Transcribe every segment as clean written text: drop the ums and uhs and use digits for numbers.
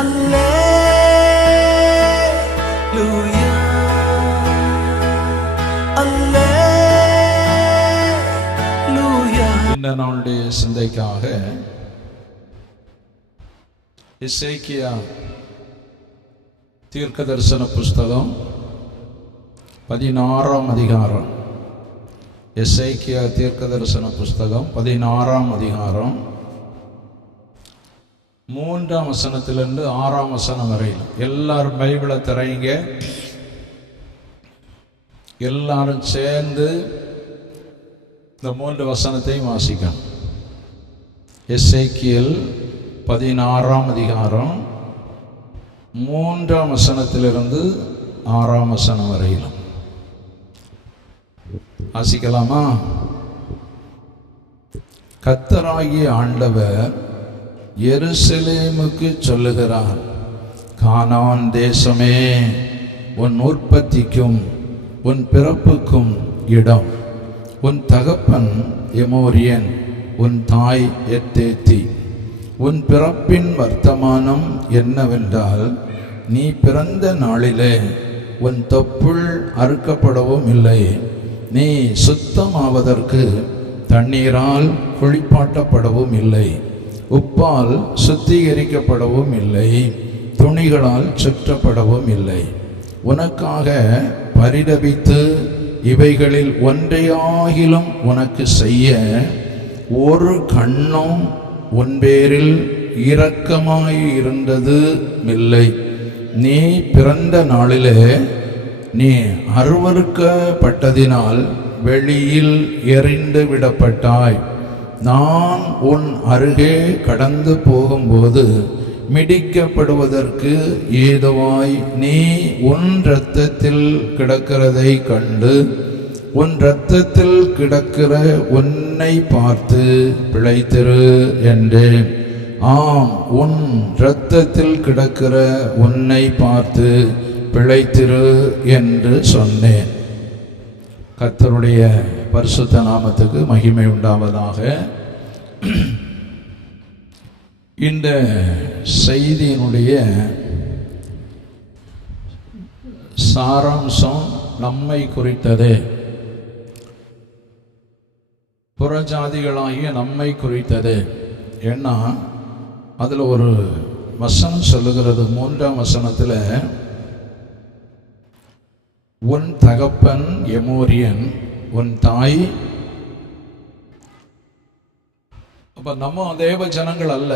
அல்லேலூயா அல்லேலூயா. இந்த நாளுடைய சிந்தைக்காக எசேக்கியா தீர்க்க தரிசன புஸ்தகம் 16ஆம் அதிகாரம். எசேக்கியா தீர்க்க தரிசன புஸ்தகம் 16ஆம் அதிகாரம் 3ஆம் வசனத்திலிருந்து 6ஆம் வசனம் வரையில். எல்லாரும் பைபிளை திறங்க, எல்லாரும் சேர்ந்து இந்த 3 வசனத்தையும் வாசிக்கணும். எசேக்கியேல் 16ஆம் அதிகாரம் 3ஆம் வசனத்திலிருந்து 6ஆம் வசனம் வரையிலும் வாசிக்கலாமா? கர்த்தராகிய ஆண்டவர் எருசலேமுக்கு சொல்லுகிறார், கானான் தேசமே, உன் உற்பத்திக்கும் உன் பிறப்புக்கும் இடம். உன் தகப்பன் எமோரியன், உன் தாய் எத்தேத்தி. உன் பிறப்பின் வர்த்தமானம் என்னவென்றால், நீ பிறந்த நாளிலே உன் தொப்புள் அறுக்கப்படவும் இல்லை, நீ சுத்தமாவதற்கு தண்ணீரால் குளிப்பாட்டப்படவும் இல்லை, உப்பால் சுத்திகரிக்கப்படவும் இல்லை, துணிகளால் சுற்றப்படவும் இல்லை. உனக்காக பரிதபித்து இவைகளில் ஒன்றையாகிலும் உனக்கு செய்ய ஒரு கண்ணும் உன் பேரில் இரக்கமாயிருந்தது இல்லை. நீ பிறந்த நாளிலே நீ அருவருக்கப்பட்டதினால் வெளியில் எறிந்து விடப்பட்டாய். நான் உன் அருகே கடந்து போகும்போது மிதிக்கப்படுவதற்கு ஏதுவாய் நீ உன் இரத்தத்தில் கிடக்கிறதை கண்டு, உன் இரத்தத்தில் கிடக்கிற உன்னை பார்த்து பிழைத்திரு என்றேன். ஆம், உன் இரத்தத்தில் கிடக்கிற உன்னை பார்த்து பிழைத்திரு என்று சொன்னேன். கர்த்தருடைய பரிசுத்த நாமத்துக்கு மகிமை உண்டாவதாக. இந்த செய்தியினுடைய சாராம்சம் நம்மை குறித்ததே, புறஜாதிகளாகிய நம்மை குறித்ததே. ஏன்னா அதில் ஒரு வசனம் சொல்லுகிறது, 3ஆம் வசனத்தில், உன் தகப்பன் எமோரியன், உன் தாய். அப்ப நம்ம தேவ ஜனங்கள் அல்ல.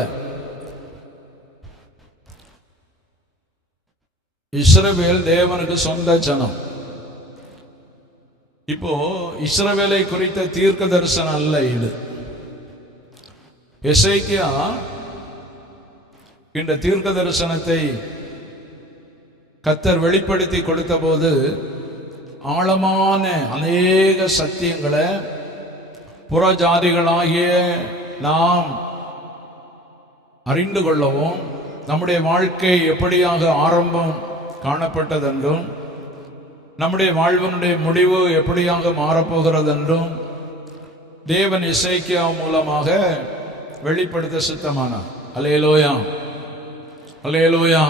இஸ்ரவேல் தேவனுக்கு சொந்த ஜனம். இப்போ இஸ்ரவேலை குறித்த தீர்க்க தரிசனம் அல்ல இது. எசேக்கியா இந்த தீர்க்க தரிசனத்தை கர்த்தர் வெளிப்படுத்தி கொடுத்த போது ஆழமான அநேக சத்தியங்களை புறஜாதிகளாகிய நாம் அறிந்து கொள்ளவும், நம்முடைய வாழ்க்கை எப்படியாக ஆரம்பம் காணப்பட்டதென்றும், நம்முடைய வாழ்வினுடைய முடிவு எப்படியாக மாறப்போகிறதென்றும் தேவன் எசேக்கியா மூலமாக வெளிப்படுத்த சித்தமானார். அல்லேலூயா, அல்லேலூயா.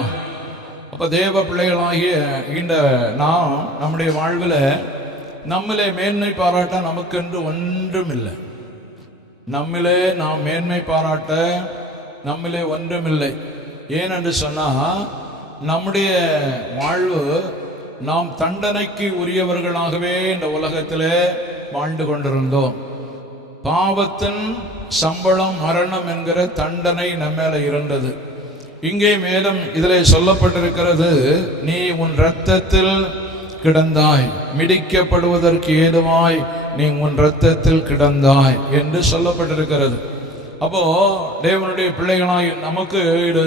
அப்ப தேவ பிள்ளைகளாகிய இந்த நாம் நம்முடைய வாழ்வில் நம்மிலே மேன்மை பாராட்ட நமக்கென்று ஒன்றும் இல்லை. நம்மிலே நாம் மேன்மை பாராட்ட நம்மிலே ஒன்றுமில்லை. ஏனென்று சொன்னால், நம்முடைய வாழ்வு நாம் தண்டனைக்கு உரியவர்களாகவே இந்த உலகத்திலே வாழ்ந்து கொண்டிருந்தோம். பாவத்தின் சம்பளம் மரணம் என்கிற தண்டனை நம்ம மேல இருந்தது. இங்கே மேலும் இதில் சொல்லப்பட்டிருக்கிறது, நீ உன் இரத்தத்தில் கிடந்தாய், மிதிக்கப்படுவதற்கு ஏதுவாய் நீ உன் இரத்தத்தில் கிடந்தாய் என்று சொல்லப்பட்டிருக்கிறது. அப்போ தேவனுடைய பிள்ளைகளாய் நமக்கு இது,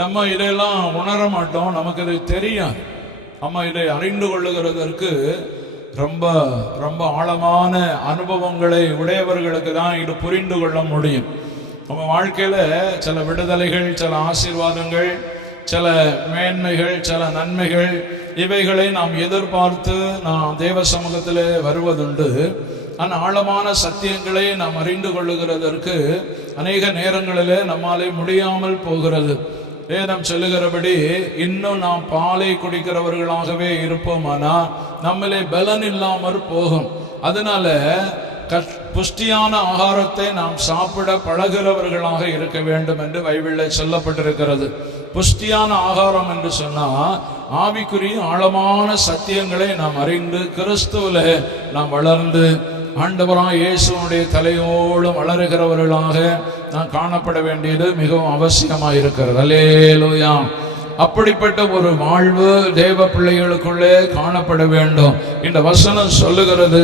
நம்ம இதையெல்லாம் உணர மாட்டோம், நமக்கு இது தெரியாது. நம்ம இதை அறிந்து கொள்ளுகிறதற்கு ரொம்ப ரொம்ப ஆழமான அனுபவங்களை உடையவர்களுக்கு தான் இது புரிந்து கொள்ள முடியும். நம்ம வாழ்க்கையில் சில விடுதலைகள், சில ஆசீர்வாதங்கள், சில மேன்மைகள், சில நன்மைகள், இவைகளை நாம் எதிர்பார்த்து நாம் தேவ சமூகத்தில் வருவதுண்டு. ஆனால் ஆழமான சத்தியங்களை நாம் அறிந்து கொள்ளுகிறதற்கு அநேக நேரங்களில் நம்மாலே முடியாமல் போகிறது. வேதம் சொல்லுகிறபடி இன்னும் நாம் பாலை குடிக்கிறவர்களாகவே இருப்போமானா நம்மளே பலன் இல்லாமற் போகும். அதனால புஷ்டியான ஆகாரத்தை நாம் சாப்பிட பழகிறவர்களாக இருக்க வேண்டும் என்று பைபிளில் சொல்லப்பட்டிருக்கிறது. புஷ்டியான ஆகாரம் என்று சொன்னா ஆவிக்குரிய ஆழமான சத்தியங்களை நாம் அறிந்து கிறிஸ்துவில நாம் வளர்ந்து ஆண்டவராய் இயேசுனுடைய தலையோடு வளருகிறவர்களாக நாம் காணப்பட வேண்டியது மிகவும் அவசியமாக இருக்கிறது. அல்லேலூயா. அப்படிப்பட்ட ஒரு வாழ்வு தேவ பிள்ளைகளுக்குள்ளே காணப்பட வேண்டும். இந்த வசனம் சொல்லுகிறது,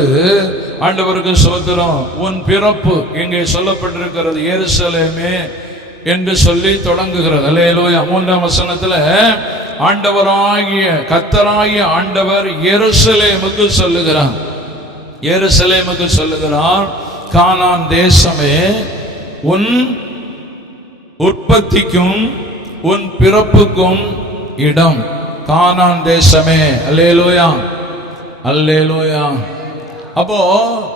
ஆண்டவருக்கு ஸ்தோத்திரம், உன் பிறப்பு இங்கே சொல்லப்பட்டிருக்கிறது எருசலேமே என்று சொல்லி தொடங்குகிறது. அல்லேலூயா. 3ஆம் வசனத்துல ஆண்டவராகிய கர்த்தராகிய ஆண்டவர் எருசலேமுக்கு சொல்லுகிறார். எருசலேமுக்கு சொல்லுகிறார், கானான் தேசமே உன் உற்பத்திக்கும் உன் பிறப்புக்கும் இடம். கானான் தேசமே. அல்லேலூயா, அல்லேலூயா. அப்போ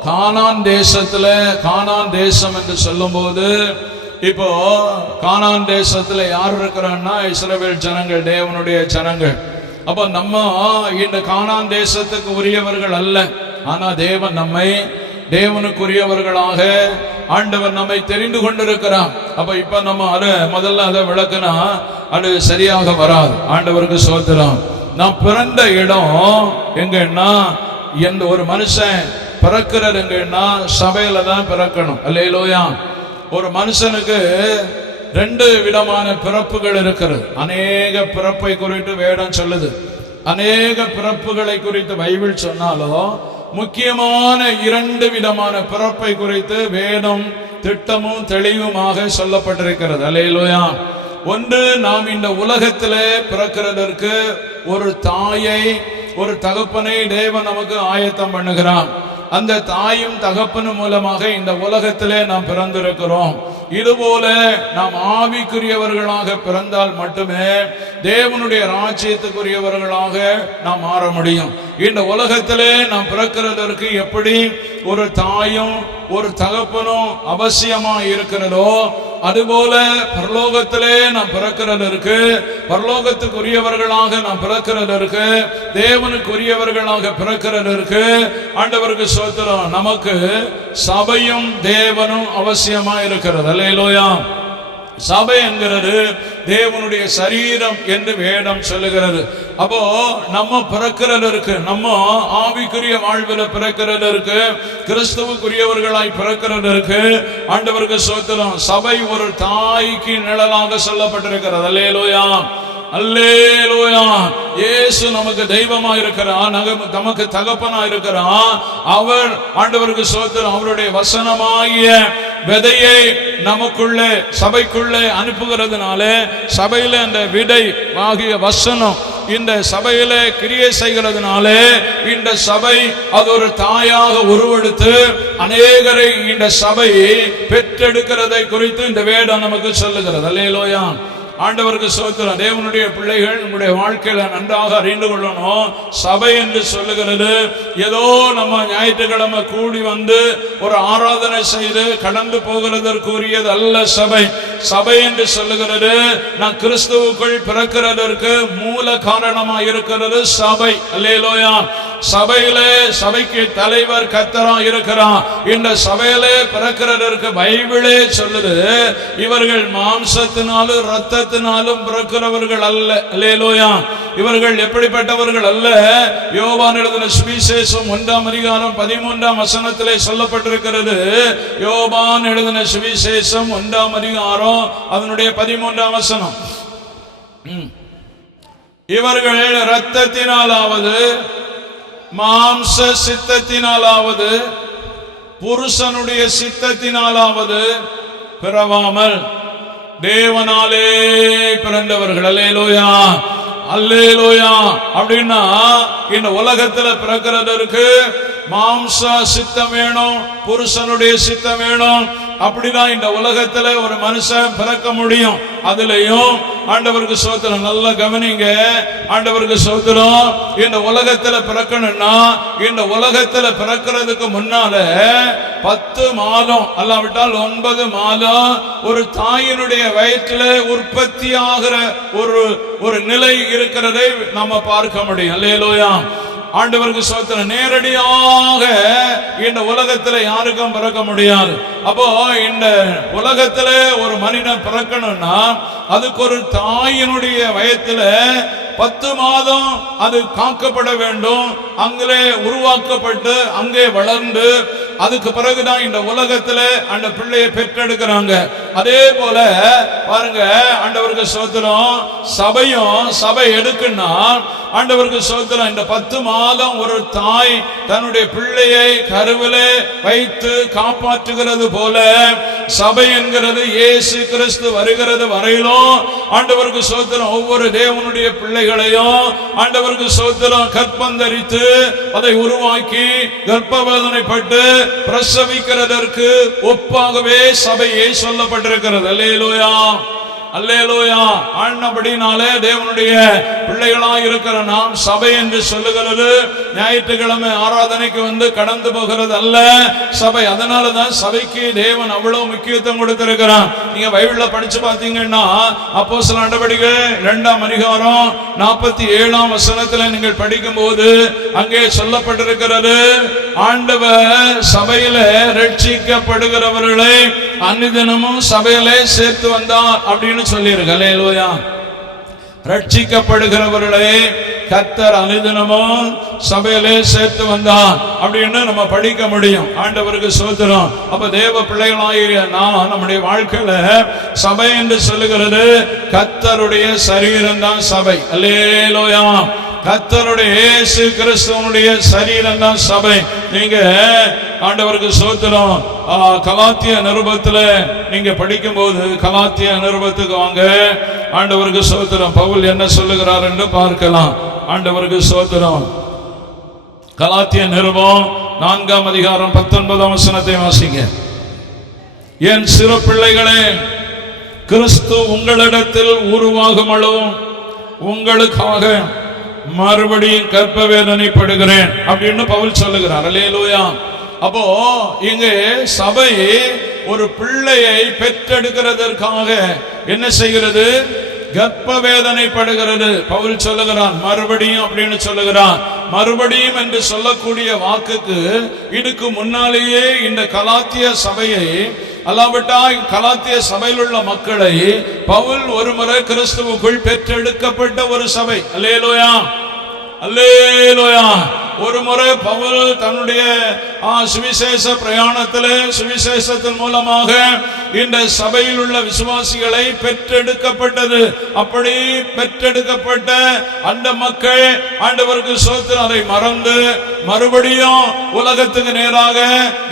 கானான் தேசத்துல, கானான் தேசம் என்று சொல்லும் போது இப்போ கானான் தேசத்துல யார் இருக்கிறான்னா இஸ்ரவேல் ஜனங்கள், தேவனுடைய ஜனங்கள். அப்போ நம்ம இந்த கானான் தேசத்துக்கு உரியவர்கள் அல்ல. ஆனா தேவன் நம்மை தேவனுக்குரியவர்களாக ஆண்டவர் நம்மை தெரிந்து கொண்டிருக்கிறார். அப்ப இப்ப நம்ம முதல்ல அதை விளக்குனா அது சரியாக வராது. ஆண்டவருக்கு ஸ்தோத்திரம். நான் பிறந்த இடம் எங்கன்னா, எந்த ஒரு மனுஷன் பிறக்கிறது எங்கன்னா சபையில தான் பிறக்கணும். அல்லேலூயா. ஒரு மனுஷனுக்கு 2 விதமான பிறப்புகள் இருக்கிறது. அநேக பிறப்பை குறித்து வேதம் சொல்லுது. அநேக பிறப்புகளை குறித்து பைபிள் சொன்னாலும் முக்கியமான 2 விதமான பிறப்பை குறித்து வேதம் திட்டமும் தெளிவுமாக சொல்லப்பட்டிருக்கிறது. அல்லேலூயா. ஒன்று, நாம் இந்த உலகத்திலே பிறக்கிறதற்கு ஒரு தாயை, ஒரு தகப்பனை தேவன் நமக்கு ஆயத்தம் பண்ணுகிறான். அந்த தாயும் தகப்பனும் மூலமாக இந்த உலகத்திலே நாம் பிறந்திருக்கிறோம். இதுபோல நாம் ஆவிக்குரியவர்களாக பிறந்தால் மட்டுமே தேவனுடைய ராஜ்யத்துக்குரியவர்களாக நாம் மாற முடியும். இந்த உலகத்திலே நாம் பிறக்கிறதற்கு எப்படி ஒரு தாயும் ஒரு தகப்பனும் அவசியமா இருக்கிறதோ, அதுபோல பரலோகத்திலே நாம் பிறக்கிறதற்கு, பரலோகத்துக்குரியவர்களாக நாம் பிறக்கிறதற்கு, தேவனுக்குரியவர்களாக பிறக்கிறதற்கு ஆண்டவருக்கு ஸ்தோத்திரம், நமக்கு சபையும் தேவனும் அவசியமா இருக்கிறது. அல்லேலூயா. சபை என்கிறது தேவனுடைய சரீரம் என்று வேதம் சொல்லுகிறது. அப்போ நம்ம பிறக்கிறதற்கு, நம்ம ஆவிக்குரிய வாழ்வில் பிறக்கிறதற்கு, கிறிஸ்துவுக்குரியவர்களாய் பிறக்கிறதற்கு ஆண்டவருக்கு ஸ்தோத்திரம், சபை ஒரு தாய்க்கு நிழலாக சொல்லப்பட்டிருக்கிறது. அல்லேலூயா, அல்லேலூயா. இயேசு நமக்கு தெய்வமா இருக்கிறார், நமக்கு தகப்பனா இருக்கிறார். அவர் ஆண்டவருக்கு ஸ்தோத்திரம், அவருடைய வசனமாகிய விதையை நமக்குள்ளே சபைக்குள்ளே அனுப்புகிறதுனால சபையில அந்த விதை ஆகிய வசனம் இந்த சபையிலே கிரியை செய்கிறதுனால இந்த சபை அது ஒரு தாயாக உருவெடுத்து அநேகரை இந்த சபை பெற்றெடுக்கிறதை குறித்து இந்த வேதம் நமக்கு சொல்லுகிறது. அல்லேலூயா. ஆண்டவருக்கு ஸ்தோத்திரம். தேவனுடைய பிள்ளைகள் நம்முடைய வாழ்க்கையில நன்றாக அறிந்து கொள்ளணும். சபை என்று சொல்லுகிறது ஏதோ நம்ம ஞாயிற்றுக்கிழமை கூடி வந்து ஒரு ஆராதனை செய்து கடந்து போகிறதற்குரியது அல்ல. சபை, சபை என்று சொல்லுகிறது நான் கிறிஸ்துவுக்குள் பிறக்கிறதற்கு மூல காரணமா இருக்கிறது சபை. அல்லேலூயா. சபையிலே சபைக்கு தலைவர் கர்த்தரா இருக்கிறான். இந்த சபையிலே பிறக்கிறதற்கு பைபிளே சொல்லுது, இவர்கள் மாம்சத்தினாலும் இரத்தத்தினாலும் பிறக்கிறவர்கள் அல்ல. அல்லேலூயா. இவர்கள் எப்படிப்பட்டவர்கள் அல்ல. யோவான் எழுதின சுவிசேஷம் 1ஆம் அதிகாரம் 13ஆம் வசனத்திலே சொல்லப்பட்டிருக்கிறது. யோவான் எழுதின சுவிசேஷம் 1ஆம் அதிகாரம் அதனுடைய 13ஆம் வசனம், இவர்கள் இரத்தத்தினாலாவது மாம்ச சித்தத்தினாலாவது புருஷனுடைய சித்தத்தினாலாவது பிறவாமல் தேவனாலே பிறந்தவர்கள். அல்லேலூயா, அல்லேலூயா. அப்படின்னா இந்த உலகத்துல பிறக்கிறதற்கு மாம்ச சித்தம் வேணும், புருஷனுடைய சித்தம் வேணும். அப்படிதான் இந்த உலகத்துல ஒரு மனுஷன் பிறக்க முடியும். அதுலயும் ஆண்டவருக்கு ஸ்தோத்திரம். நல்ல கவனிங்க, ஆண்டவருக்கு ஸ்தோத்திரம். இந்த உலகத்துல பிறக்கணும்னா, இந்த உலகத்துல பிறக்கிறதுக்கு முன்னால 10 மாதம் அல்லாவிட்டால் 9 மாதம் ஒரு தாயினுடைய வயிற்றில உற்பத்தி ஆகிற ஒரு நிலை இருக்கிறதை நாம பார்க்க முடியும். அல்லேலூயா, ஆண்டவருக்கு ஸ்தோத்திரம். நேரடியாக இந்த உலகத்துல யாருக்கும் பிறக்க முடியாது. அப்போ இந்த உலகத்துல ஒரு மனிதன் பிறக்கணும்னா அதுக்கு ஒரு தாயினுடைய வயத்துல 10 மாதம் அது காக்கப்பட வேண்டும். அங்கே உருவாக்கப்பட்டு அங்கே வளர்ந்து அதுக்கு பிறகுதான் இந்த உலகத்துல அந்த பிள்ளையை பெற்றெடுக்கிறாங்க. அதே போல பாருங்க, ஆண்டவருக்கு ஸ்தோத்திரம். சபை எடுக்குன்னா ஆண்டவருக்கு ஸ்தோத்திரம். இந்த 10 மாதம் ஒரு தாய் தன்னுடைய பிள்ளையை கருவிலே வைத்து காப்பாற்றுகிறது போல சபை என்கிறது இயேசு கிறிஸ்து வருகிறது வரையிலும் ஆண்டவருக்கு ஸ்தோத்திரம் ஒவ்வொரு தேவனுடைய பிள்ளைகளையும் ஆண்டவருக்கு ஸ்தோத்திரம் கற்பந்தரித்து அதை உருவாக்கி கர்ப்பவேதனைப்பட்டு பிரசவிக்கிறதற்கு ஒப்பாகவே சபையை சொல்லப்பட்டிருக்கிறது. அல்லேலூயா, அல்லேலூயா. ஆண்டபடினாலே தேவனுடைய பிள்ளைகளாய் இருக்கிற நாம் சபை என்று சொல்லுகிறது ஞாயிற்றுக்கிழமை ஆராதனைக்கு வந்து கடந்து போகிறது அல்ல சபை. அதனாலதான் சபைக்கு தேவன் அவ்வளவு முக்கியத்துவம் கொடுத்திருக்கிறான். நீங்க பைபிள்ல படிச்சு பார்த்தீங்கன்னா அப்போஸ்தலர் நடவடிக்கைகள் 2ஆம் அதிகாரம் 47ஆம் வசனத்துல நீங்கள் படிக்கும் போது அங்கே சொல்லப்பட்டிருக்கிறது, ஆண்டவர் சபையில ரட்சிக்கப்படுகிறவர்களை அன்னிதினமும் சபையிலே சேர்த்து வந்தார் அப்படின்னு சொல்லியிருக்கு. அல்லேலூயா. ரட்சிக்கப்படுகிறவர்களை கர்த்தர் அனுதினமும் சபையிலே சேர்த்து வந்தார் அப்படின்னு நம்ம படிக்க முடியும். ஆண்டவருக்கு ஸ்தோத்திரம். அப்ப தேவ பிள்ளைகளாகிய நான் நம்முடைய வாழ்க்கையில சபை என்று சொல்லுகிறது கர்த்தருடைய சரீரம் தான் சபை. அல்லேலூயா. கர்த்தருடைய இயேசு கிறிஸ்துவனுடைய சரீரம் தான் சபை. நீங்க ஆண்டவருக்கு ஸ்தோத்திரம். கலாத்திய நிருபத்துல நீங்க படிக்கும் போது கலாத்திய நிருபத்துக்கு வாங்க. ஆண்டவருக்கு ஸ்தோத்திரம். பவுல் என்ன சொல்லுகிறார் என்று பார்க்கலாம். ஆண்டவருக்கு ஸ்தோத்திரம். கலாத்திய நிருபம் 4ஆம் அதிகாரம் 19ஆம் வசனத்தை வாசிங்க. என் சிறு பிள்ளைகளே, கிறிஸ்து உங்களிடத்தில் உருவாகும் அளவும் உங்களுக்காக மறுபடியும் கற்ப வேதனைப்படுகிறேன் அப்படின்னு பவுல் சொல்லுகிறார். அல்லேலூயா. அப்போ இங்கே சபை ஒரு பிள்ளையை பெற்றெடுக்கிறதற்காக என்ன செய்கிறது? கர்ப்ப வேதனைப்படுகிறது. பவுல் சொல்லுகிறான் மறுபடியும் அப்படின்னு சொல்லுகிறான். மறுபடியும் என்று சொல்லக்கூடிய வாக்குக்கு இதுக்கு முன்னாலேயே இந்த கலாத்திய சபையை அல்லாவிட்டால் கலாத்திய சபையில் உள்ள மக்களை பவுல் ஒரு முறை கிறிஸ்துவுக்குள் பெற்றெடுக்கப்பட்ட ஒரு சபை. அல்லேலூயா, அல்லேலூயா. ஒரு முறை பவுல் தன்னுடைய சுவிசேஷ பிரயாணத்திலே சுவிசேஷத்தின் மூலமாக இந்த சபையில் உள்ள விசுவாசிகளை பெற்றெடுக்கப்பட்டது. அப்படி பெற்றெடுக்கப்பட்ட அந்த மக்கள் ஆண்டவருக்கு ஸ்தோத்திரம் அதை மறந்து மறுபடியும் உலகத்துக்கு நேராக